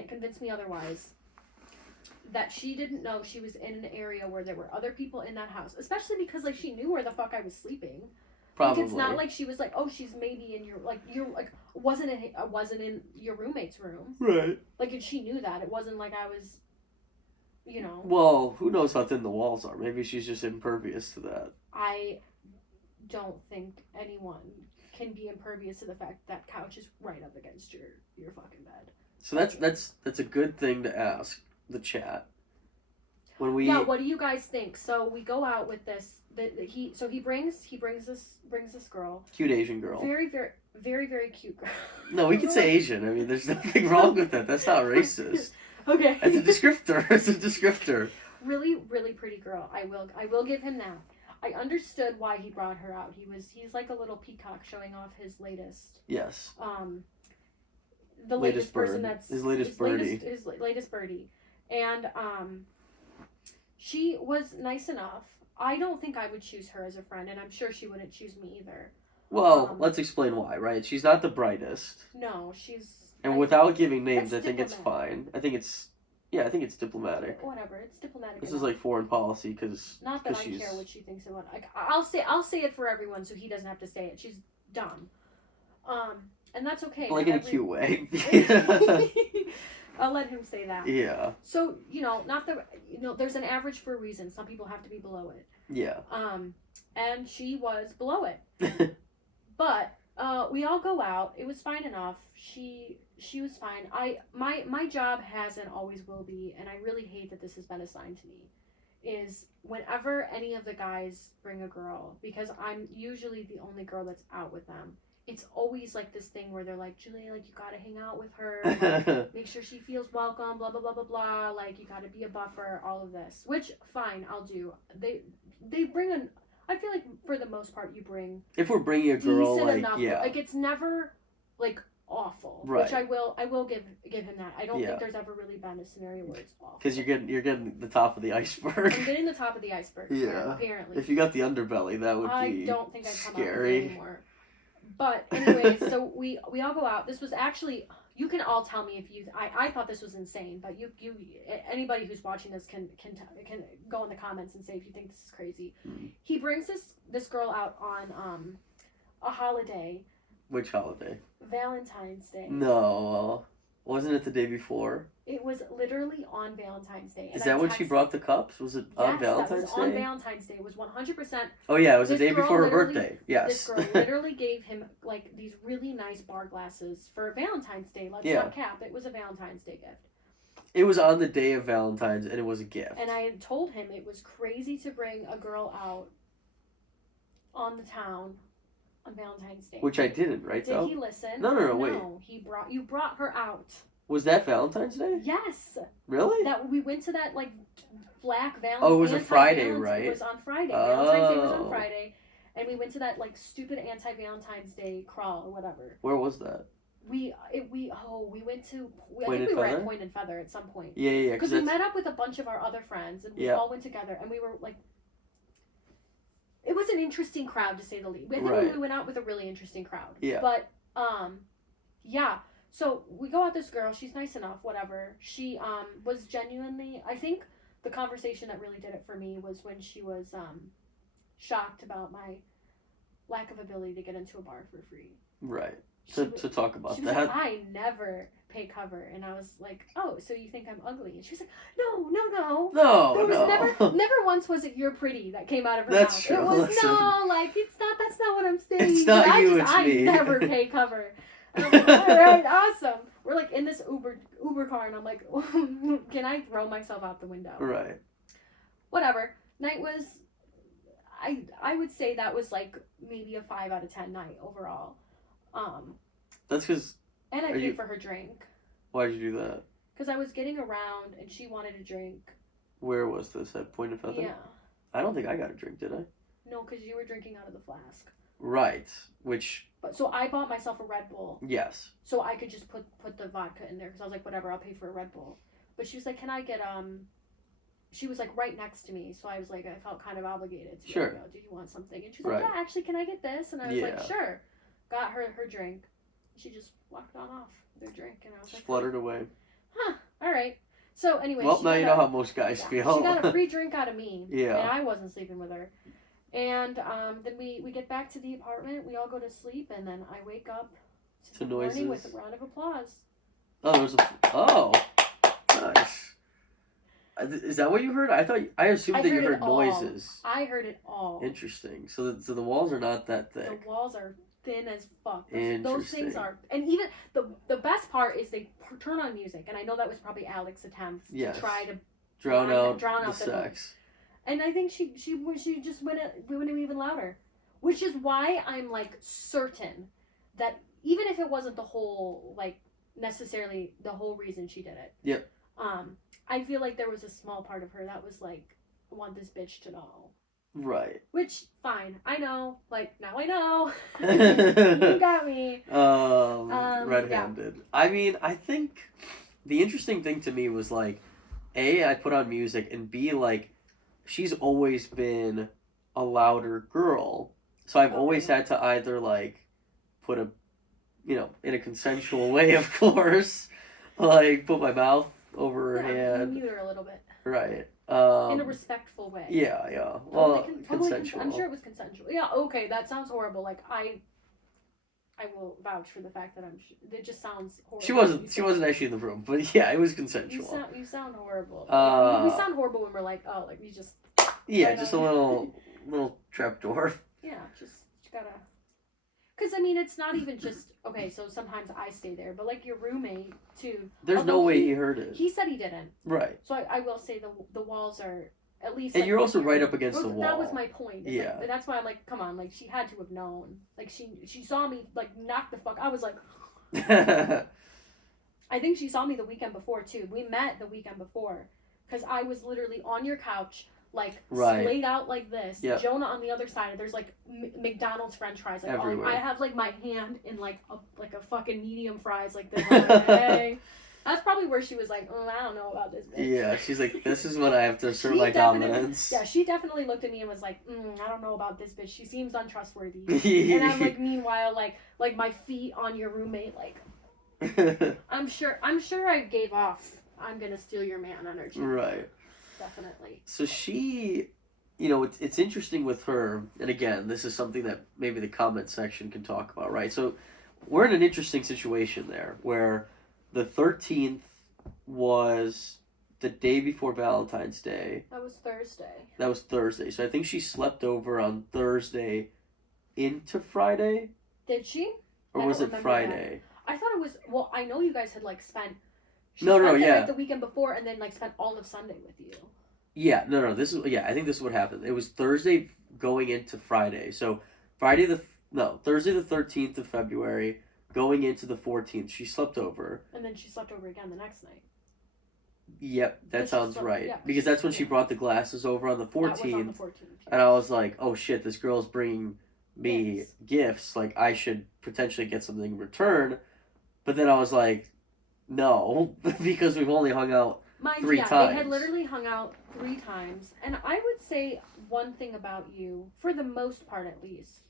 convince me otherwise that she didn't know she was in an area where there were other people in that house, especially because like she knew where the fuck I was sleeping. Probably. Like, it's not like she was like, oh, she's maybe in your wasn't in your roommate's room. Right. Like, and she knew that. It wasn't like I was, you know. Well, who knows how thin the walls are? Maybe she's just impervious to that. I don't think anyone can be impervious to the fact that couch is right up against your fucking bed. So that's a good thing to ask the chat. When we what do you guys think? So we go out with this. He brings this girl. Cute Asian girl. Very, very, very, very cute girl. No, we can say Asian. I mean, there's nothing wrong with that. That's not racist. Okay. It's a descriptor. It's a descriptor. Really, really pretty girl. I will give him that. I understood why he brought her out. He's like a little peacock showing off his latest. Yes. The latest person that's his latest birdie. His latest birdie, and she was nice enough. I don't think I would choose her as a friend, and I'm sure she wouldn't choose me either. Well, let's explain why, right? She's not the brightest. No, she's... And without giving names, I think it's fine. I think it's diplomatic. Whatever, it's diplomatic. This is like foreign policy, because not that I care what she thinks about. Like, I'll say it for everyone, so he doesn't have to say it. She's dumb, and that's okay. Like in a cute way. I'll let him say that. Yeah. So there's an average for a reason. Some people have to be below it. Yeah. And she was below it. But we all go out. It was fine enough. She was fine. My job has and always will be, and I really hate that this has been assigned to me, is whenever any of the guys bring a girl, because I'm usually the only girl that's out with them, it's always like this thing where they're like, Julia, like, you gotta hang out with her, like, make sure she feels welcome, blah blah blah blah blah, like, you gotta be a buffer, all of this, which fine, I'll do. They bring I feel like for the most part you bring, if we're bringing a girl, like, enough, yeah, like, it's never like awful, right? Which I will give him that. I don't think there's ever really been a scenario where it's awful, because you're getting the top of the iceberg. I'm getting the top of the iceberg. Yeah, apparently. If you got the underbelly, that would be don't think I'd come scary. Out with it anymore. But anyway, so we all go out. This was actually, you can all tell me if you. I thought this was insane, but you anybody who's watching this can go in the comments and say if you think this is crazy. Mm. He brings this girl out on a holiday. Which holiday? Valentine's Day. No, wasn't it the day before? It was literally on Valentine's Day. Is that when she brought the cups? Was it on Valentine's Day? Yes, on Valentine's Day. It was 100%. Oh yeah, it was the day before her birthday. Yes. This girl literally gave him like these really nice bar glasses for Valentine's Day. Let's not cap. It was a Valentine's Day gift. It was on the day of Valentine's, and it was a gift. And I had told him it was crazy to bring a girl out on the town on Valentine's Day. Which I didn't, right? Did he listen? No, wait. No, you brought her out. Was that Valentine's Day? Yes. Really? That we went to that like black Valentine's. Oh, it was a Friday, right? It was on Friday. Oh. Valentine's Day was on Friday, and we went to that like stupid anti-Valentine's Day crawl or whatever. Where was that? We went to. I think we were at Point and Feather at some point. Yeah. Because we met up with a bunch of our other friends, and we all went together, and we were like. It was an interesting crowd, to say the least. I think we went out with a really interesting crowd. Yeah. But yeah. So we go out this girl, she's nice enough, whatever. She was genuinely, I think the conversation that really did it for me was when she was shocked about my lack of ability to get into a bar for free. Right. To talk about that. She was like, I never pay cover. And I was like, oh, so you think I'm ugly? And she was like, no. Never once was it you're pretty that came out of her mouth. That's true. It was, that's not what I'm saying. It's not you, it's me. I never pay cover. And I'm like, all right, awesome. We're like in this Uber car, and I'm like, can I throw myself out the window? Right. Whatever. Night was, I would say that was like maybe a 5 out of 10 night overall. That's because. And I paid for her drink. Why'd you do that? Because I was getting around, and she wanted a drink. Where was this? At Point of Feather? Yeah. I don't think I got a drink, did I? No, because you were drinking out of the flask. Right. So I bought myself a Red Bull. Yes. So I could just put the vodka in there, because I was like, whatever, I'll pay for a Red Bull. But she was like, can I get she was like right next to me, so I was like, I felt kind of obligated to Sure. like, oh, did you want something? And she's like, yeah, actually, can I get this? And I was like, sure. Got her drink. She just walked on off with her drink, and I was just like, fluttered away. Huh, all right. So anyway, well, now you know how most guys feel. She got a free drink out of me, yeah. and I wasn't sleeping with her. And then we get back to the apartment, we all go to sleep, and then I wake up to the morning with a round of applause. Oh, there was nice. Is that what you heard? I assumed that you heard noises. I heard it all. Interesting. So the walls are not that thick. The walls are thin as fuck. Those things are, and even the best part is they turn on music, and I know that was probably Alec's attempt to try to drown out the sex. And I think she just went even louder, which is why I'm like certain that even if it wasn't the whole like necessarily the whole reason she did it. Yep. I feel like there was a small part of her that was like, I want this bitch to know. Right. Which, fine. I know. Like, now I know. You got me. Red-handed. Yeah. I mean, I think the interesting thing to me was like, A, I put on music, and B, like, she's always been a louder girl. So I've always had to either like put a, in a consensual way, of course, like put my mouth over her hand. Mute her a little bit. Right. In a respectful way. Yeah. Well, consensual. I'm sure it was consensual. Yeah, okay, that sounds horrible. Like, I will vouch for the fact that it just sounds horrible. She wasn't actually in the room, but yeah, it was consensual. You sound horrible. We sound horrible when we're like, oh, like we just... Yeah, just a little trapdoor. Yeah, you gotta... Because, I mean, it's not even just... Okay, so sometimes I stay there, but, like, your roommate, too. There's no way he heard it. He said he didn't. Right. So I will say the walls are at least... And like, you're also right up against the wall. That was my point. Yeah. Like, that's why I'm like, come on, like, she had to have known. Like, she saw me, like, knock the fuck... I was like... I think she saw me the weekend before, too. We met the weekend before. Because I was literally on your couch... Like, splayed out like this. Yep. Jonah on the other side. There's, like, McDonald's french fries. Like, everywhere. I have, like, my hand in, like a fucking medium fries like this. Like, hey. That's probably where she was like, I don't know about this bitch. Yeah, she's like, this is when I have to assert my dominance. Yeah, she definitely looked at me and was like, I don't know about this bitch. She seems untrustworthy. And I'm, like, meanwhile, like my feet on your roommate, like, I'm sure I gave off, I'm gonna steal your man energy. Right. Definitely. So she, it's interesting with her, and again, this is something that maybe the comment section can talk about, right? So we're in an interesting situation there, where the 13th was the day before Valentine's Day. That was Thursday. So I think she slept over on Thursday into Friday. Did she? Or was it Friday? That. I thought it was, well, I know you guys had, like, spent... No, like the weekend before, and then like spent all of Sunday with you. Yeah, no. I think this is what happened. It was Thursday going into Friday. So Thursday the 13th of February going into the 14th. She slept over. And then she slept over again the next night. Yep, that sounds right. Yeah, because that's when she brought the glasses over on the 14th. That was on the 14th. Yes. And I was like, oh shit, this girl's bringing me gifts. Like I should potentially get something in return. But then I was like, no, because we've only hung out 3 times. They had literally hung out 3 times. And I would say one thing about you, for the most part at least,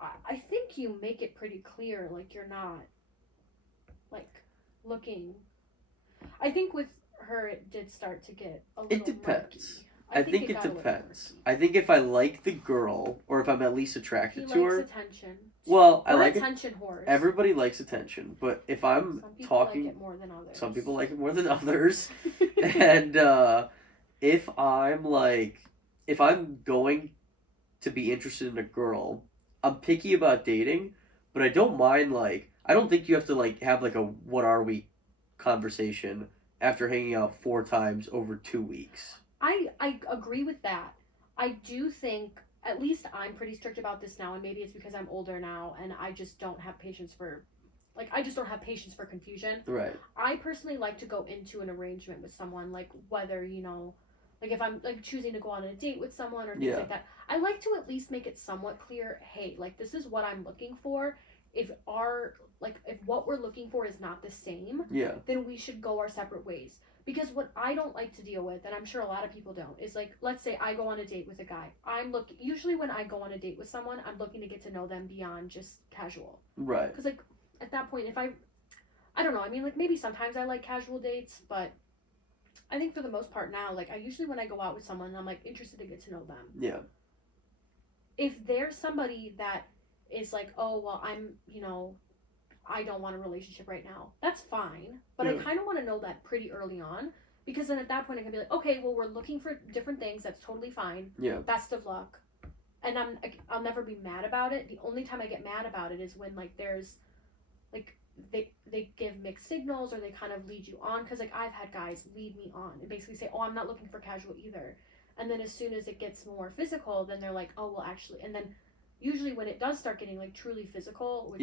I think you make it pretty clear, like, you're not, like, looking. I think with her it did start to get a little It depends. murky. I think it depends. I think if I like the girl, or if I'm at least attracted to her. Attention. Well, We're I like attention whores. Everybody likes attention, but if I'm talking, like it more than others. Some people like it more than others. And if I'm going to be interested in a girl, I'm picky about dating, but I don't mind, like, I don't think you have to, like, have, like, a what are we conversation after hanging out 4 times over 2 weeks. I agree with that. I do think, at least I'm pretty strict about this now, and maybe it's because I'm older now, and I just don't have patience for, confusion. Right. I personally like to go into an arrangement with someone, like, whether, like, if I'm, like, choosing to go on a date with someone or things like that, I like to at least make it somewhat clear, hey, like, this is what I'm looking for. If what we're looking for is not the same, then we should go our separate ways. Because what I don't like to deal with, and I'm sure a lot of people don't, is like, let's say I go on a date with a guy. Usually when I go on a date with someone, I'm looking to get to know them beyond just casual. Right. Because like at that point, if I don't know, I mean, like maybe sometimes I like casual dates, but I think for the most part now, like I usually when I go out with someone, I'm like interested to get to know them. Yeah. If there's somebody that is like, oh, well, I don't want a relationship right now, that's fine. But I kind of want to know that pretty early on, because then at that point I can be like, okay, well, we're looking for different things. That's totally fine. Yeah. Best of luck. And I'll never be mad about it. The only time I get mad about it is when like there's like they give mixed signals, or they kind of lead you on, because like I've had guys lead me on and basically say, oh, I'm not looking for casual either. And then as soon as it gets more physical, then they're like, oh, well, actually, and then usually when it does start getting like truly physical, which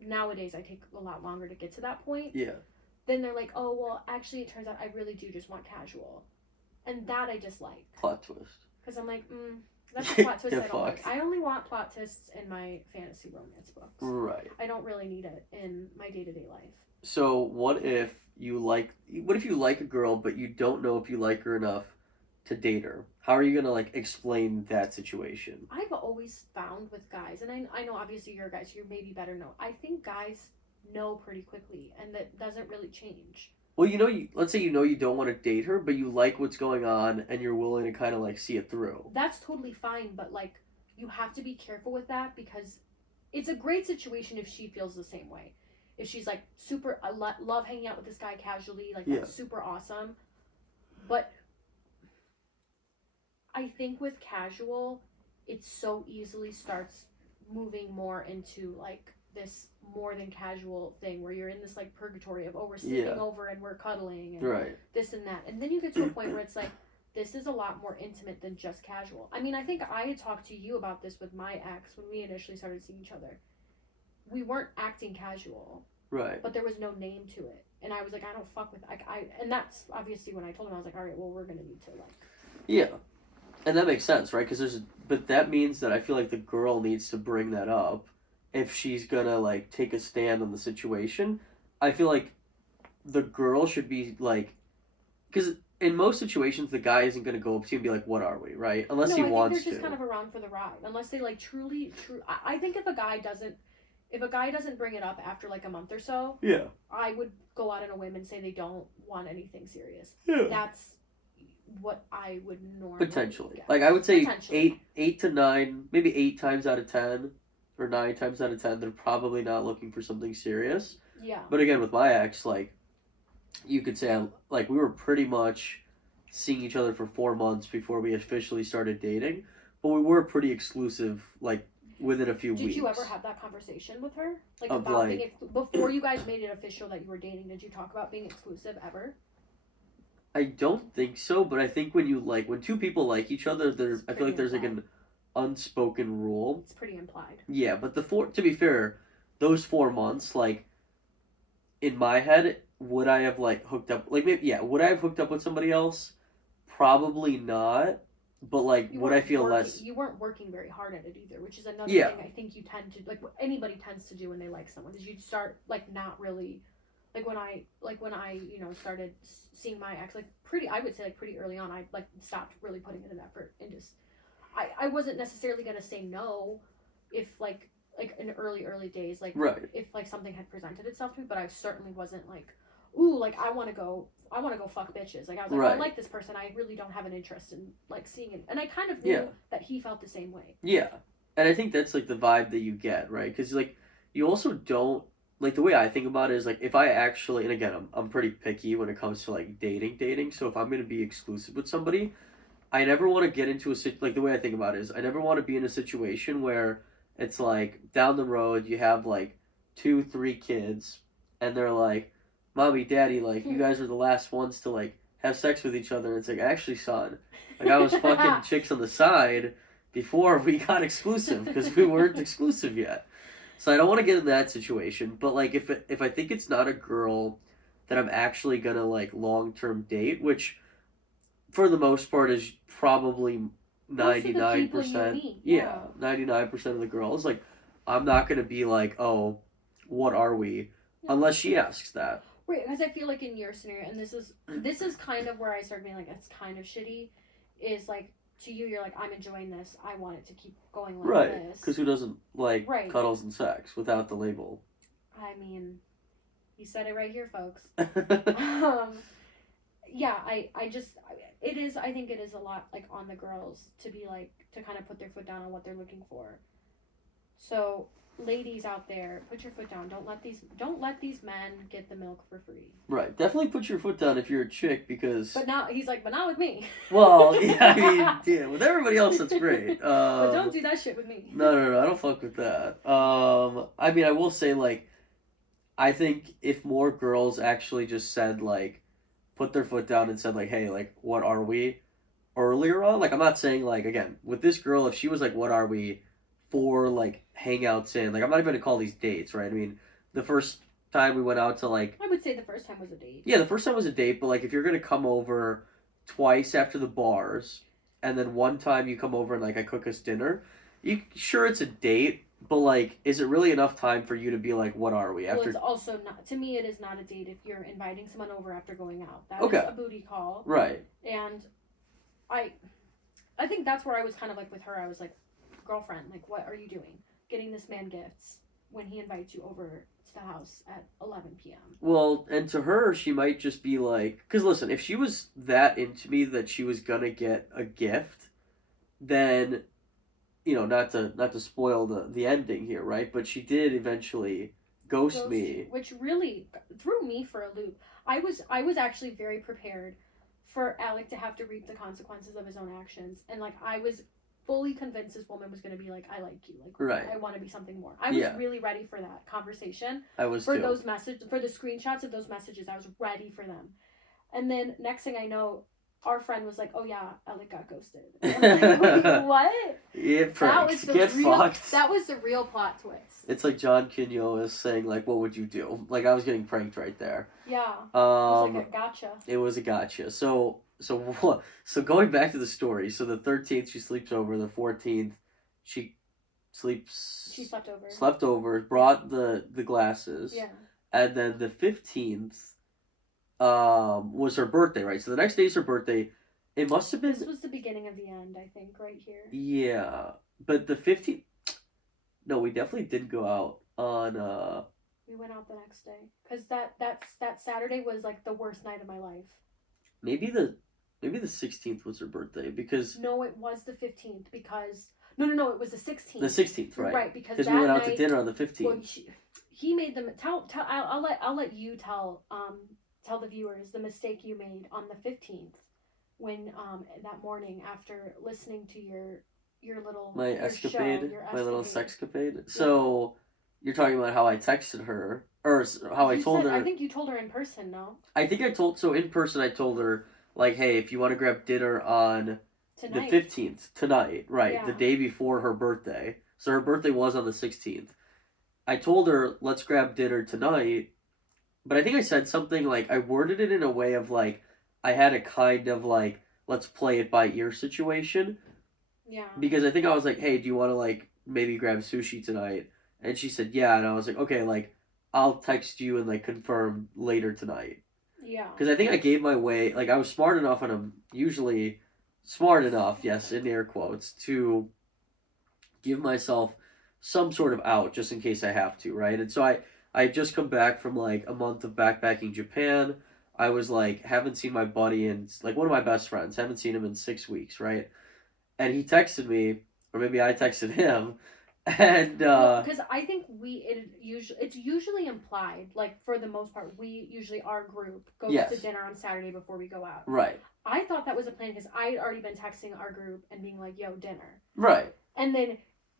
nowadays I take a lot longer to get to that point. Yeah. Then they're like, oh, well, actually, it turns out I really do just want casual. And that I dislike. Plot twist. Because I'm like, that's a plot twist I don't fucked. like. I only want plot twists in my fantasy romance books. Right. I don't really need it in my day-to-day life. So what if you like a girl, but you don't know if you like her enough to date her? How are you gonna like explain that situation? I've always found with guys, and I know obviously you're guys, you're maybe better know. I think guys know pretty quickly, and that doesn't really change. Well, let's say you don't want to date her, but you like what's going on, and you're willing to kind of like see it through. That's totally fine, but like you have to be careful with that, because it's a great situation if she feels the same way. If she's like super, love hanging out with this guy casually, like that's super awesome. But I think with casual, it so easily starts moving more into like this more than casual thing where you're in this like purgatory of, oh, we're sleeping over and we're cuddling and this and that. And then you get to a point where it's like, this is a lot more intimate than just casual. I mean, I think I had talked to you about this with my ex when we initially started seeing each other. We weren't acting casual. Right. But there was no name to it. And I was like, I don't fuck with, and that's obviously when I told him, I was like, all right, well, we're going to need to like. Yeah. And that makes sense, right? Because but that means that I feel like the girl needs to bring that up if she's gonna like take a stand on the situation. I feel like the girl should be like, because in most situations the guy isn't gonna go up to you and be like, "What are we?" Right? Unless he wants to. They're just kind of around for the ride. Unless they like truly. I think if a guy doesn't bring it up after like a month or so, I would go out on a whim and say they don't want anything serious. Yeah. That's what I would normally potentially get. Like I would say 8 to 9, maybe 8 times out of 10 or 9 times out of 10 they're probably not looking for something serious. Yeah. But again, with my ex, like you could say like we were pretty much seeing each other for 4 months before we officially started dating, but we were pretty exclusive like within a few weeks. Did you ever have that conversation with her? Like about being before you guys made it official that you were dating, did you talk about being exclusive ever? I don't think so, but I think when two people like each other, I feel like there's like an unspoken rule. It's pretty implied. Yeah, but to be fair, those 4 months, like in my head, would I have like hooked up? Like maybe would I have hooked up with somebody else? Probably not. But like, would I feel less? You weren't working very hard at it either, which is another thing I think you tend to like. What anybody tends to do when they like someone is you start like not really. Like when I started seeing my ex, I would say pretty early on, I like stopped really putting in an effort and just, I wasn't necessarily going to say no if like in early days, like if like something had presented itself to me, but I certainly wasn't like, ooh, like I want to go fuck bitches. Like I was like, oh, I like this person. I really don't have an interest in like seeing it. And I kind of knew that he felt the same way. Yeah. And I think that's like the vibe that you get, right? Because like you also don't, like the way I think about it is like if I actually, and again I'm pretty picky when it comes to like dating, so if I'm going to be exclusive with somebody, I never want to get into like the way I think about it is I never want to be in a situation where it's like down the road you have like 2-3 kids and they're like, mommy, daddy, like you guys are the last ones to like have sex with each other, and it's like, actually son, like I was fucking chicks on the side before we got exclusive because we weren't exclusive yet. So I don't want to get in that situation, but like if I think it's not a girl that I'm actually gonna like long-term date, which for the most part is probably 99%. Yeah, 99% of the girls, like I'm not gonna be like, oh, what are we? Unless she asks that. Right, because I feel like in your scenario, and this is kind of where I started being like, it's kind of shitty, is like, to you, you're like, I'm enjoying this, I want it to keep going like Right, this. because who doesn't like Right. cuddles and sex without the label? I mean, you said it right here, folks. Yeah, I just, it is, I think it is a lot, like, on the girls to be, like, to kind of put their foot down on what they're looking for. So, ladies out there, put your foot down. Don't let these men get the milk for free. Right, definitely put your foot down if you're a chick, because... But not, he's like, but not with me. Well, yeah, I mean, yeah, with everybody else, that's great. But don't do that shit with me. No, I don't fuck with that. I mean, I will say, like, I think if more girls actually just said, like, put their foot down and said, like, hey, like, what are we? Earlier on, like, I'm not saying, like, again, with this girl, if she was like, what are we? For, like, hangouts in, like, I'm not even gonna call these dates, right? I mean, the first time we went out to, like... I would say the first time was a date. Yeah, the first time was a date, but, like, if you're gonna come over twice after the bars, and then one time you come over and, like, I cook us dinner, sure, it's a date, but, like, is it really enough time for you to be like, what are we? After... Well, it's also not, to me, it is not a date if you're inviting someone over after going out. That Okay. is a booty call. Right. And I think that's where I was kind of like with her. I was like, girlfriend, like, what are you doing? Getting this man gifts when he invites you over to the house at 11 p.m. Well, and to her, she might just be like, because listen, if she was that into me that she was gonna get a gift, then, you know, not to spoil the ending here, right? But she did eventually ghost me, which really threw me for a loop. I was actually very prepared for Alec to have to reap the consequences of his own actions, and like I was fully convinced this woman was going to be like, I like you, like, right. I want to be something more. I was really ready for that conversation. I was for too. those for the screenshots of those messages. I was ready for them. And then next thing I know, our friend was like, oh yeah, Alec got ghosted. And I was like, wait, what? Yeah, pranks. Get fucked. That was the real plot twist. It's like John Quinones saying, like, what would you do? Like, I was getting pranked right there. Yeah. It was like a gotcha. It was a gotcha. So going back to the story, so the 13th she sleeps over, the 14th she slept over, brought the glasses. Yeah. And then the 15th was her birthday, right? So the next day is her birthday. It must have been... This was the beginning of the end, I think, right here. Yeah. But the 15th... No, we definitely did go out on... We went out the next day. Because that Saturday was, like, the worst night of my life. Maybe the 16th was her birthday, because... No, it was the 15th, because... No, it was the 16th. The 16th, right. Right, because we went out to dinner on the 15th. Well, he made them... I'll let you tell the viewers the mistake you made on the 15th, when, that morning, after listening to your little... My escapade, show, my little sexcapade. Yeah. So, you're talking about how I texted her, or how I told her... I think you told her in person, no? I think so in person I told her, like, hey, if you want to grab dinner on tonight. The 15th, tonight, right, yeah. The day before her birthday. So her birthday was on the 16th. I told her, let's grab dinner tonight, but I think I said something, like, I worded it in a way of, like, I had a kind of, like, let's play it by ear situation. Yeah. Because I think I was like, hey, do you want to, like, maybe grab sushi tonight? And she said, yeah. And I was like, okay, like, I'll text you and, like, confirm later tonight. Yeah. Because I think I gave my way, like, I was smart enough, and I'm usually smart enough, yes, in air quotes, to give myself some sort of out just in case I have to, right? And so I had just come back from, like, a month of backpacking Japan. I was, like, haven't seen my buddy in, like, one of my best friends, haven't seen him in 6 weeks, right? And he texted me, or maybe I texted him, and because I think it's usually implied, like, for the most part, our group goes to dinner on Saturday before we go out. Right. I thought that was a plan because I had already been texting our group and being like, yo, dinner. Right. And then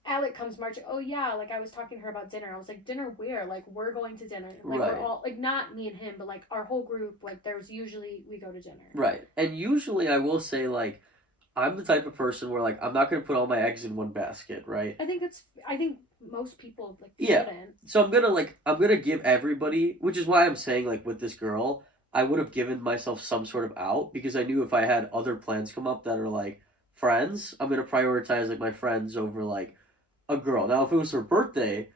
Alec comes marching, oh yeah, like, I was talking to her about dinner. I was like, dinner where? Like, we're going to dinner. Like, right. We're all, like, not me and him, but, like, our whole group, like, we go to dinner. Right. And usually I will say, like, I'm the type of person where, like, I'm not going to put all my eggs in one basket, right? I think most people, like, shouldn't. So I'm going to give everybody, which is why I'm saying, like, with this girl, I would have given myself some sort of out, because I knew if I had other plans come up that are, like, friends, I'm going to prioritize, like, my friends over, like, a girl. Now, if it was her birthday,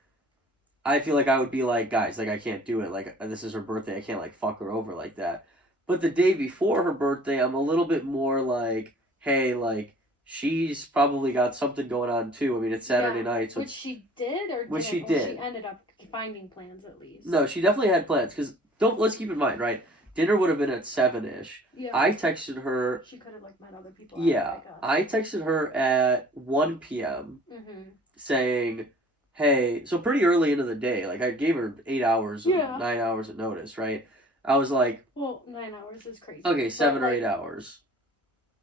I feel like I would be like, guys, like I can't do it. Like this is her birthday. I can't like fuck her over like that. But the day before her birthday, I'm a little bit more like, hey, like she's probably got something going on too. I mean, it's Saturday night, so which she did or which didn't, she or did. she ended up finding plans at least. No, she definitely had plans because let's keep in mind, right? Dinner would have been at 7-ish. Yeah. I texted her. She could have like met other people. Yeah, I texted her at 1 p.m. Saying, "Hey," so pretty early into the day. Like I gave her 8 hours, 9 hours of notice, right? I was like, well, 9 hours is crazy. Okay, 7 or 8 hours.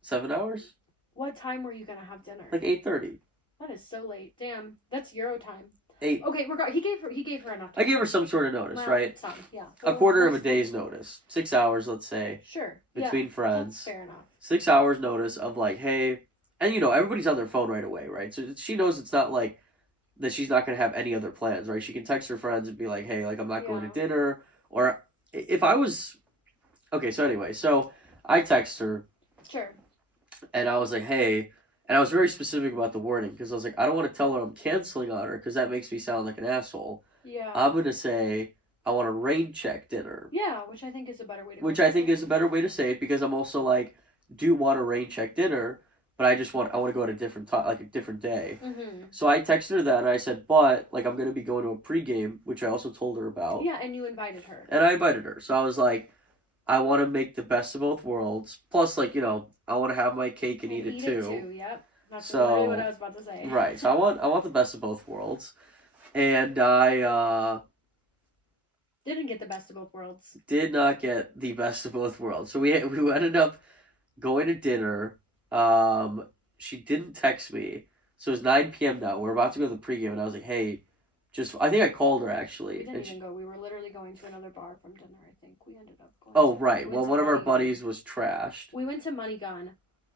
7 hours? What time were you gonna have dinner? Like 8:30. That is so late. Damn, that's Euro time. 8. Okay, he gave her enough time. I gave her some sort of notice, right? Some, yeah. A quarter of a day's notice. 6 hours, let's say. Sure. Between friends. That's fair enough. 6 hours notice of like, hey, and everybody's on their phone right away, right? So she knows it's not like that she's not going to have any other plans, right? She can text her friends and be like, hey, like I'm not going to dinner. Or if I was... Okay, so anyway, so I text her. Sure. And I was like, hey... And I was very specific about the wording because I was like, I don't want to tell her I'm canceling on her because that makes me sound like an asshole. Yeah. I'm going to say I want a rain check dinner. Yeah, which I think is a better way to say it because I'm also like, do want a rain check dinner, but I want to go at a different time, like a different day. Mm-hmm. So I texted her that and I said, but like I'm going to be going to a pregame, which I also told her about. Yeah, and you invited her. And I invited her. So I was like, I want to make the best of both worlds. Plus, like, I want to have my cake and eat it too. Yep. That's literally what I was about to say. Right. So I want the best of both worlds. And I didn't get the best of both worlds. Did not get the best of both worlds. So we ended up going to dinner. She didn't text me. So it's 9 p.m. now. We're about to go to the pregame and I was like, hey, I think I called her actually. We didn't even go. We were literally going to another bar from dinner, I think. We ended up going. Oh, right. Well, one of our buddies was trashed. We went to Money Gun.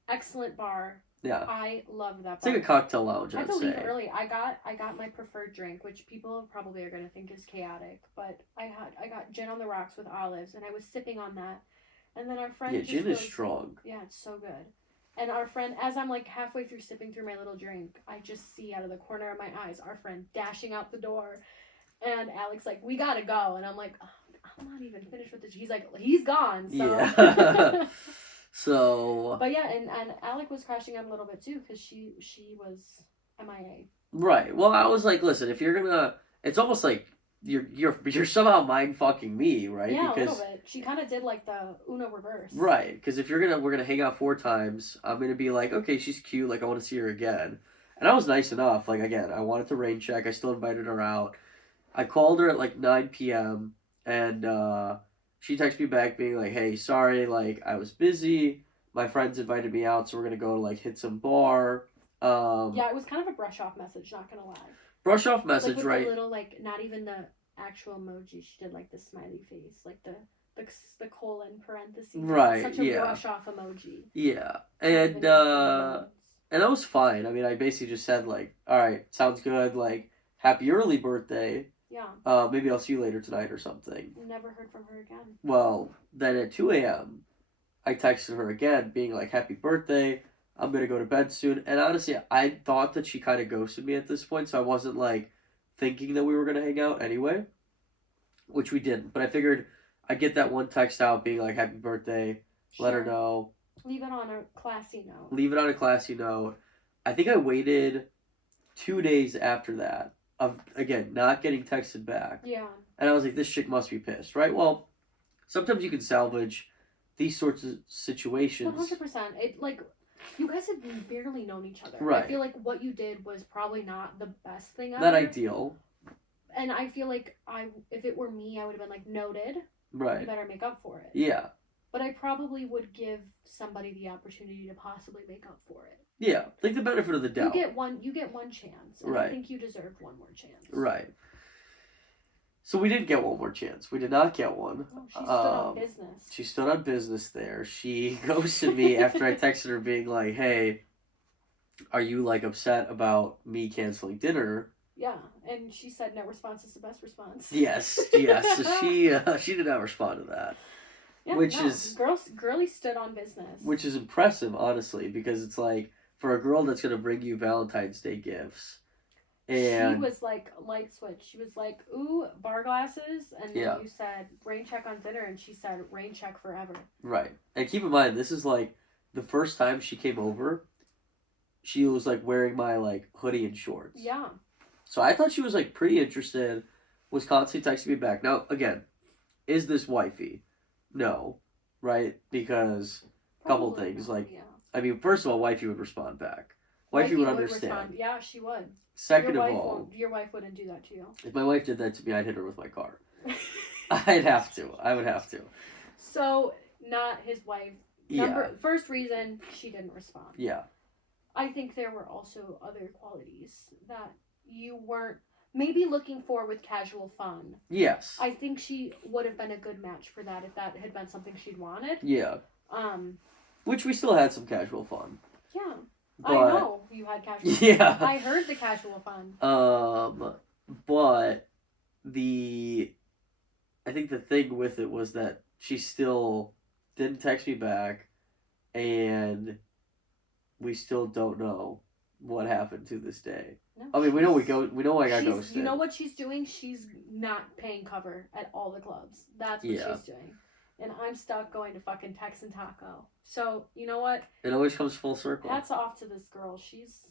Excellent bar. Yeah. I loved that bar. It's like a cocktail lounge, I'd say. I had to leave early. I got my preferred drink, which people probably are going to think is chaotic, but I got gin on the rocks with olives, and I was sipping on that. And then our friend gin is strong. Yeah, it's so good. And our friend, as I'm like halfway through sipping through my little drink, I just see out of the corner of my eyes our friend dashing out the door. And Alec's like, we gotta go. And I'm like, oh, I'm not even finished with this. He's like, he's gone. So. Yeah. So. But yeah, and Alec was crashing out a little bit too because she was MIA. Right. Well, I was like, listen, if you're gonna, it's almost like you're somehow mind fucking me, right? Yeah, because, a little bit. She kind of did like the Uno reverse. Right. Because if we're gonna hang out 4 times, I'm gonna be like, okay, she's cute. Like I want to see her again. And I was nice enough. Like again, I wanted to rain check. I still invited her out. I called her at like 9 p.m. and she texted me back being like, hey, sorry, like I was busy. My friends invited me out, so we're gonna go like hit some bar. Yeah, it was kind of a brush off message, not gonna lie. Brush off message, like with right? The little like not even the actual emoji. She did like the smiley face, like the colon parentheses. Right. Such a brush off emoji. Yeah. And that was fine. I mean, I basically just said like, all right, sounds good. Like, happy early birthday. Yeah. Maybe I'll see you later tonight or something. Never heard from her again. Well, then at 2 a.m., I texted her again, being like, happy birthday. I'm going to go to bed soon. And honestly, I thought that she kind of ghosted me at this point, so I wasn't like thinking that we were going to hang out anyway, which we didn't. But I figured I'd get that one text out being like, happy birthday, let her know. Leave it on a classy note. I think I waited 2 days after that of, again, not getting texted back. Yeah. And I was like, this chick must be pissed, right? Well, sometimes you can salvage these sorts of situations. 100%. It, like, you guys have barely known each other. Right. I feel like what you did was probably not the best thing ever. Not ideal. And I feel like if it were me, I would have been like, noted. Right. You better make up for it. Yeah. But I probably would give somebody the opportunity to possibly make up for it. Yeah, like the benefit of the doubt. You get one chance. And right. I think you deserve one more chance. Right. So we didn't get one more chance. We did not get one. Oh, she stood on business. She stood on business there. She ghosted me after I texted her being like, hey, are you like upset about me canceling dinner? Yeah, and she said no response is the best response. Yes. So she did not respond to that. Yeah, girly stood on business. Which is impressive, honestly, because it's like, for a girl that's going to bring you Valentine's Day gifts, And she was like light switch. She was like, ooh, bar glasses. And then you said rain check on dinner. And she said rain check forever. Right. And keep in mind, this is like the first time she came over. She was like wearing my like hoodie and shorts. Yeah. So I thought she was like pretty interested. Was constantly texting me back. Now, again, is this wifey? No. Right? Because a couple things. Not, like, yeah. I mean, first of all, wifey would respond back. Wifey would understand. Respond. Yeah, she would. Second of all, your wife wouldn't do that to you. If my wife did that to me, I'd hit her with my car. I'd have to. I would have to. So, not his wife. First reason, she didn't respond. Yeah. I think there were also other qualities that you weren't maybe looking for with casual fun. Yes. I think she would have been a good match for that if that had been something she'd wanted. Yeah. Which we still had some casual fun. Yeah. But, I know you had casual fun. Yeah. I heard the casual fun. But I think the thing with it was that she still didn't text me back, and we still don't know what happened to this day. No, I mean, we know I got ghosted. You know what she's doing? She's not paying cover at all the clubs. That's what she's doing. And I'm stuck going to fucking Tex and Taco. So, you know what? It always comes full circle. Hats off to this girl. She's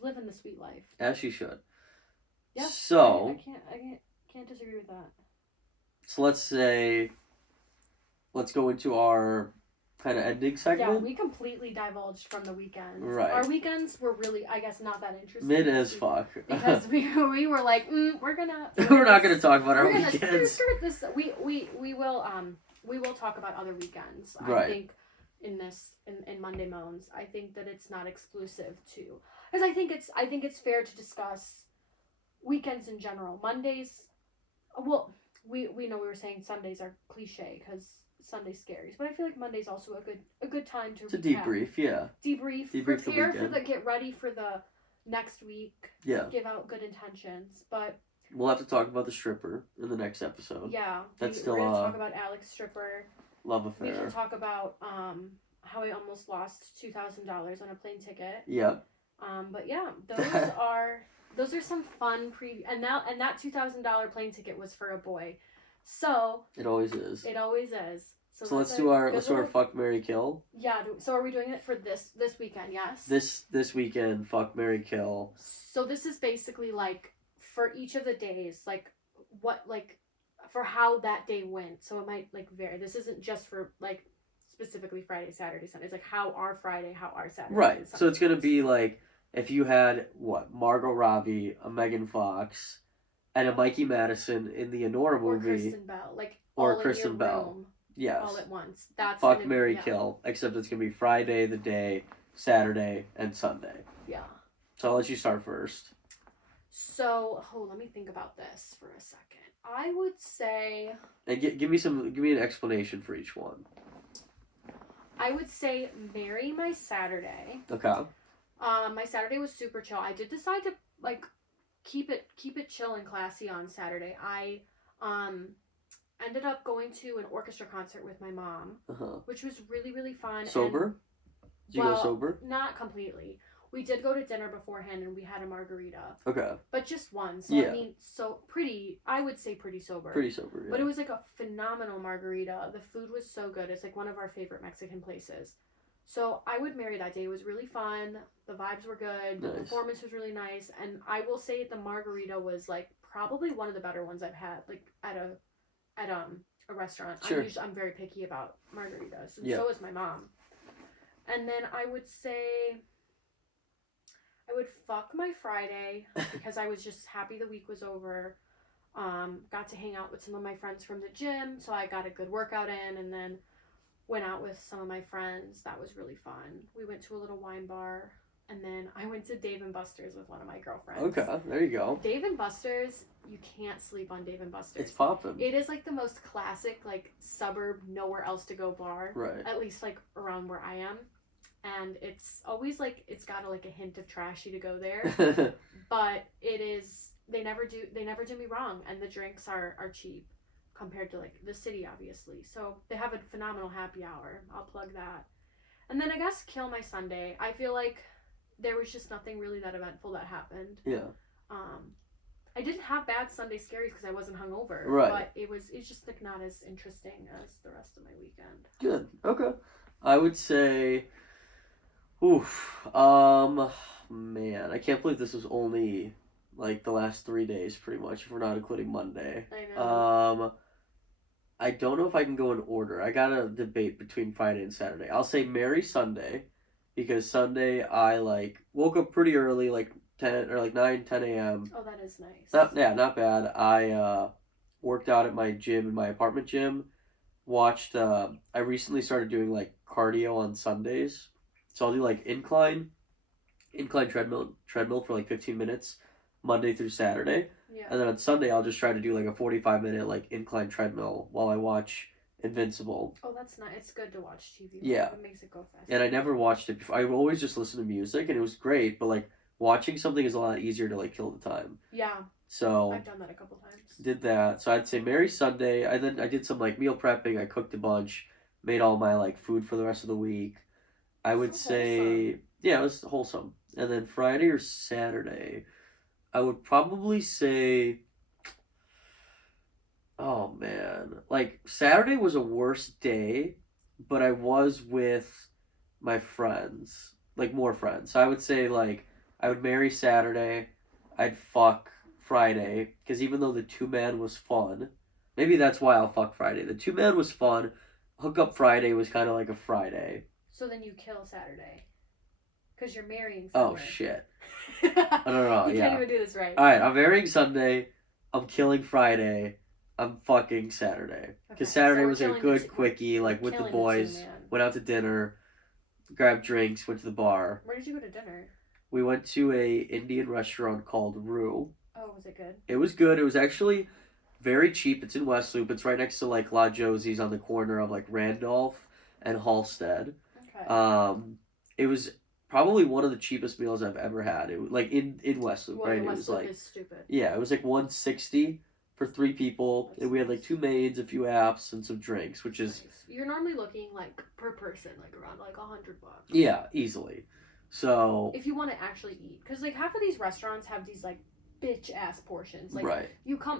living the sweet life. As she should. Yeah. So I can't disagree with that. So let's go into our kind of ending segment. Yeah, we completely divulged from the weekends. Right. Our weekends were really, I guess, not that interesting. Mid as fuck. Because we were like, we're not gonna talk about our weekends. We're gonna skirt this. We will talk about other weekends. Right. I think in Monday Moans, I think that it's not exclusive to, because I think it's fair to discuss weekends in general. Mondays, well, we know we were saying Sundays are cliche because Sunday scaries, but I feel like Monday's also a good time to debrief, yeah. Debrief prepare get ready for the next week. Yeah. Give out good intentions, but we'll have to talk about the stripper in the next episode. Yeah. We're gonna talk about Alec's stripper. Love affair. We can talk about how I almost lost $2,000 on a plane ticket. Yep. But yeah, those are some fun and that $2,000 plane ticket was for a boy. So it always is. So let's do our fuck, marry, kill. Yeah. So are we doing it for this weekend? Yes. This weekend, fuck, marry, kill. So this is basically like for each of the days, like what for how that day went. So it might like vary. This isn't just for like specifically Friday, Saturday, Sunday. It's like how our Friday, how our Saturday. Right. So it's gonna be like if you had Margot Robbie, a Megan Fox, and a Mikey Madison in the Anora movie, or Kristen Bell, or Kristen Bell. Yes. All at once. That's fuck, marry, kill. Except it's gonna be Friday, the day, Saturday, and Sunday. Yeah. So I'll let you start first. So, let me think about this for a second. I would say. And give me an explanation for each one. I would say marry my Saturday. Okay. My Saturday was super chill. I did decide to keep it chill and classy on Saturday. I ended up going to an orchestra concert with my mom, which was really, really fun. Sober? Did you go sober? Not completely. We did go to dinner beforehand and we had a margarita. Okay. But just one. So, yeah. I mean, I would say pretty sober. Pretty sober, yeah. But it was like a phenomenal margarita. The food was so good. It's like one of our favorite Mexican places. So I would marry that day. It was really fun. The vibes were good. Nice. The performance was really nice. And I will say the margarita was like probably one of the better ones I've had like at a restaurant. Sure. I'm very picky about margaritas. And yeah. so is my mom. And then I would say I would fuck my Friday because I was just happy the week was over. Got to hang out with some of my friends from the gym, so I got a good workout in, and then went out with some of my friends. That was really fun. We went to a little wine bar, and then I went to Dave & Buster's with one of my girlfriends. Okay, there you go. Dave & Buster's, you can't sleep on Dave & Buster's. It's poppin'. It is like the most classic, like suburb, nowhere else to go bar. Right. At least like around where I am. And it's always like it's got a hint of trashy to go there, but they never do me wrong, and the drinks are cheap compared to like the city, obviously. So they have a phenomenal happy hour. I'll plug that. And then I guess kill my Sunday. I feel like there was just nothing really that eventful that happened. Yeah. I didn't have bad Sunday scaries because I wasn't hungover. Right. But it's just like not as interesting as the rest of my weekend. Good. Okay. I would say, man, I can't believe this was only like the last 3 days, pretty much, if we're not including Monday. I know. I don't know if I can go in order. I gotta debate between Friday and Saturday. I'll say Merry Sunday, because Sunday I like woke up pretty early, like 10 or like 9, 10 a.m. Oh, that is nice. Not bad. I worked out at my gym, in my apartment gym. Watched. I recently started doing like cardio on Sundays, so I'll do like incline treadmill for like 15 minutes, Monday through Saturday. Yeah. And then on Sunday, I'll just try to do like a 45-minute like incline treadmill while I watch Invincible. Oh, that's nice. It's good to watch TV. Yeah. It makes it go fast. And I never watched it before. I always just listened to music, and it was great, but like watching something is a lot easier to like kill the time. Yeah. So I've done that a couple times. did that. So I'd say Merry Sunday. I did some like meal prepping. I cooked a bunch, made all my like food for the rest of the week. I would say wholesome. Yeah, it was wholesome. And then Friday or Saturday, I would probably say, oh man, like Saturday was a worse day, but I was with my friends, like more friends. So I would say like I would marry Saturday, I'd fuck Friday, because even though the 2-man was fun, maybe that's why I'll fuck Friday. The 2-man was fun. Hook up Friday was kind of like a Friday. So then you kill Saturday. Because you're marrying Sunday. Oh shit. I don't know. You can't even do this right. Alright, I'm marrying Sunday. I'm killing Friday. I'm fucking Saturday. Because Okay, Saturday so we're was a killing good the two- quickie, like with the killing boys. 2-man. Went out to dinner, grabbed drinks, went to the bar. Where did you go to dinner? We went to a Indian restaurant called Rue. Oh, was it good? It was good. It was actually very cheap. It's in West Loop. It's right next to like La Josie's on the corner of like Randolph and Halstead. Okay. It was probably one of the cheapest meals I've ever had. It was like in West Loop, Well, right? West It was Loop like is stupid. yeah, it was like $160 for 3 people, That's and we had like nice. 2 maids, a few apps, and some drinks, which is Nice. You're normally looking like per person, like around like $100. yeah, easily. So If you want to actually eat, because like half of these restaurants have these like bitch ass portions. Like right,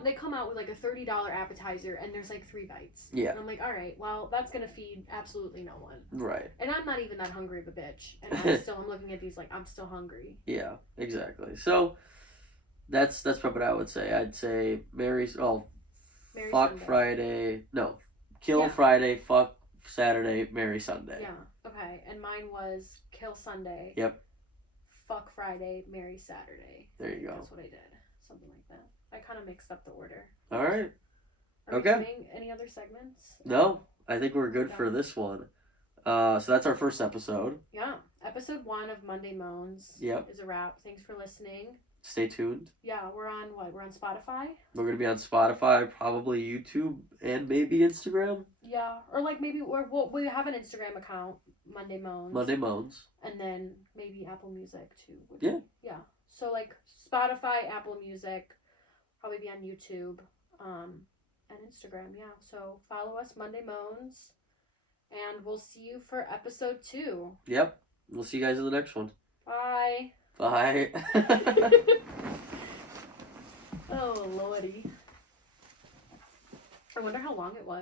they come out with like a $30 appetizer and there's like 3 bites. yeah, And I'm like, all right, well that's gonna feed absolutely no one. right, And I'm not even that hungry of a bitch. And I'm looking at these like I'm still hungry. yeah, exactly. So that's what I would say. I'd say Marry fuck Sunday. Friday, no, kill Yeah. Friday, fuck Saturday, marry Sunday. Yeah. Okay. And mine was kill Sunday. Yep. Fuck Friday, marry Saturday. There you go. That's what I did. Something like that. I kind of mixed up the order. All right. Are Okay. we doing any other segments? No, I think we're good for Done. this one. So that's our first episode. Yeah. Episode 1 of Monday Moans Yep. is a wrap. Thanks for listening. Stay tuned. Yeah, we're on what? We're on Spotify? We're gonna be on Spotify, probably YouTube, and maybe Instagram. Yeah. Or like maybe we have an Instagram account, Monday Moans. Monday Moans. And then maybe Apple Music too. Yeah. Yeah. So like Spotify, Apple Music, probably be on YouTube, and Instagram. Yeah. So follow us, Monday Moans, and we'll see you for episode 2. Yep. We'll see you guys in the next one. Bye. Bye. Oh lordy. I wonder how long it was.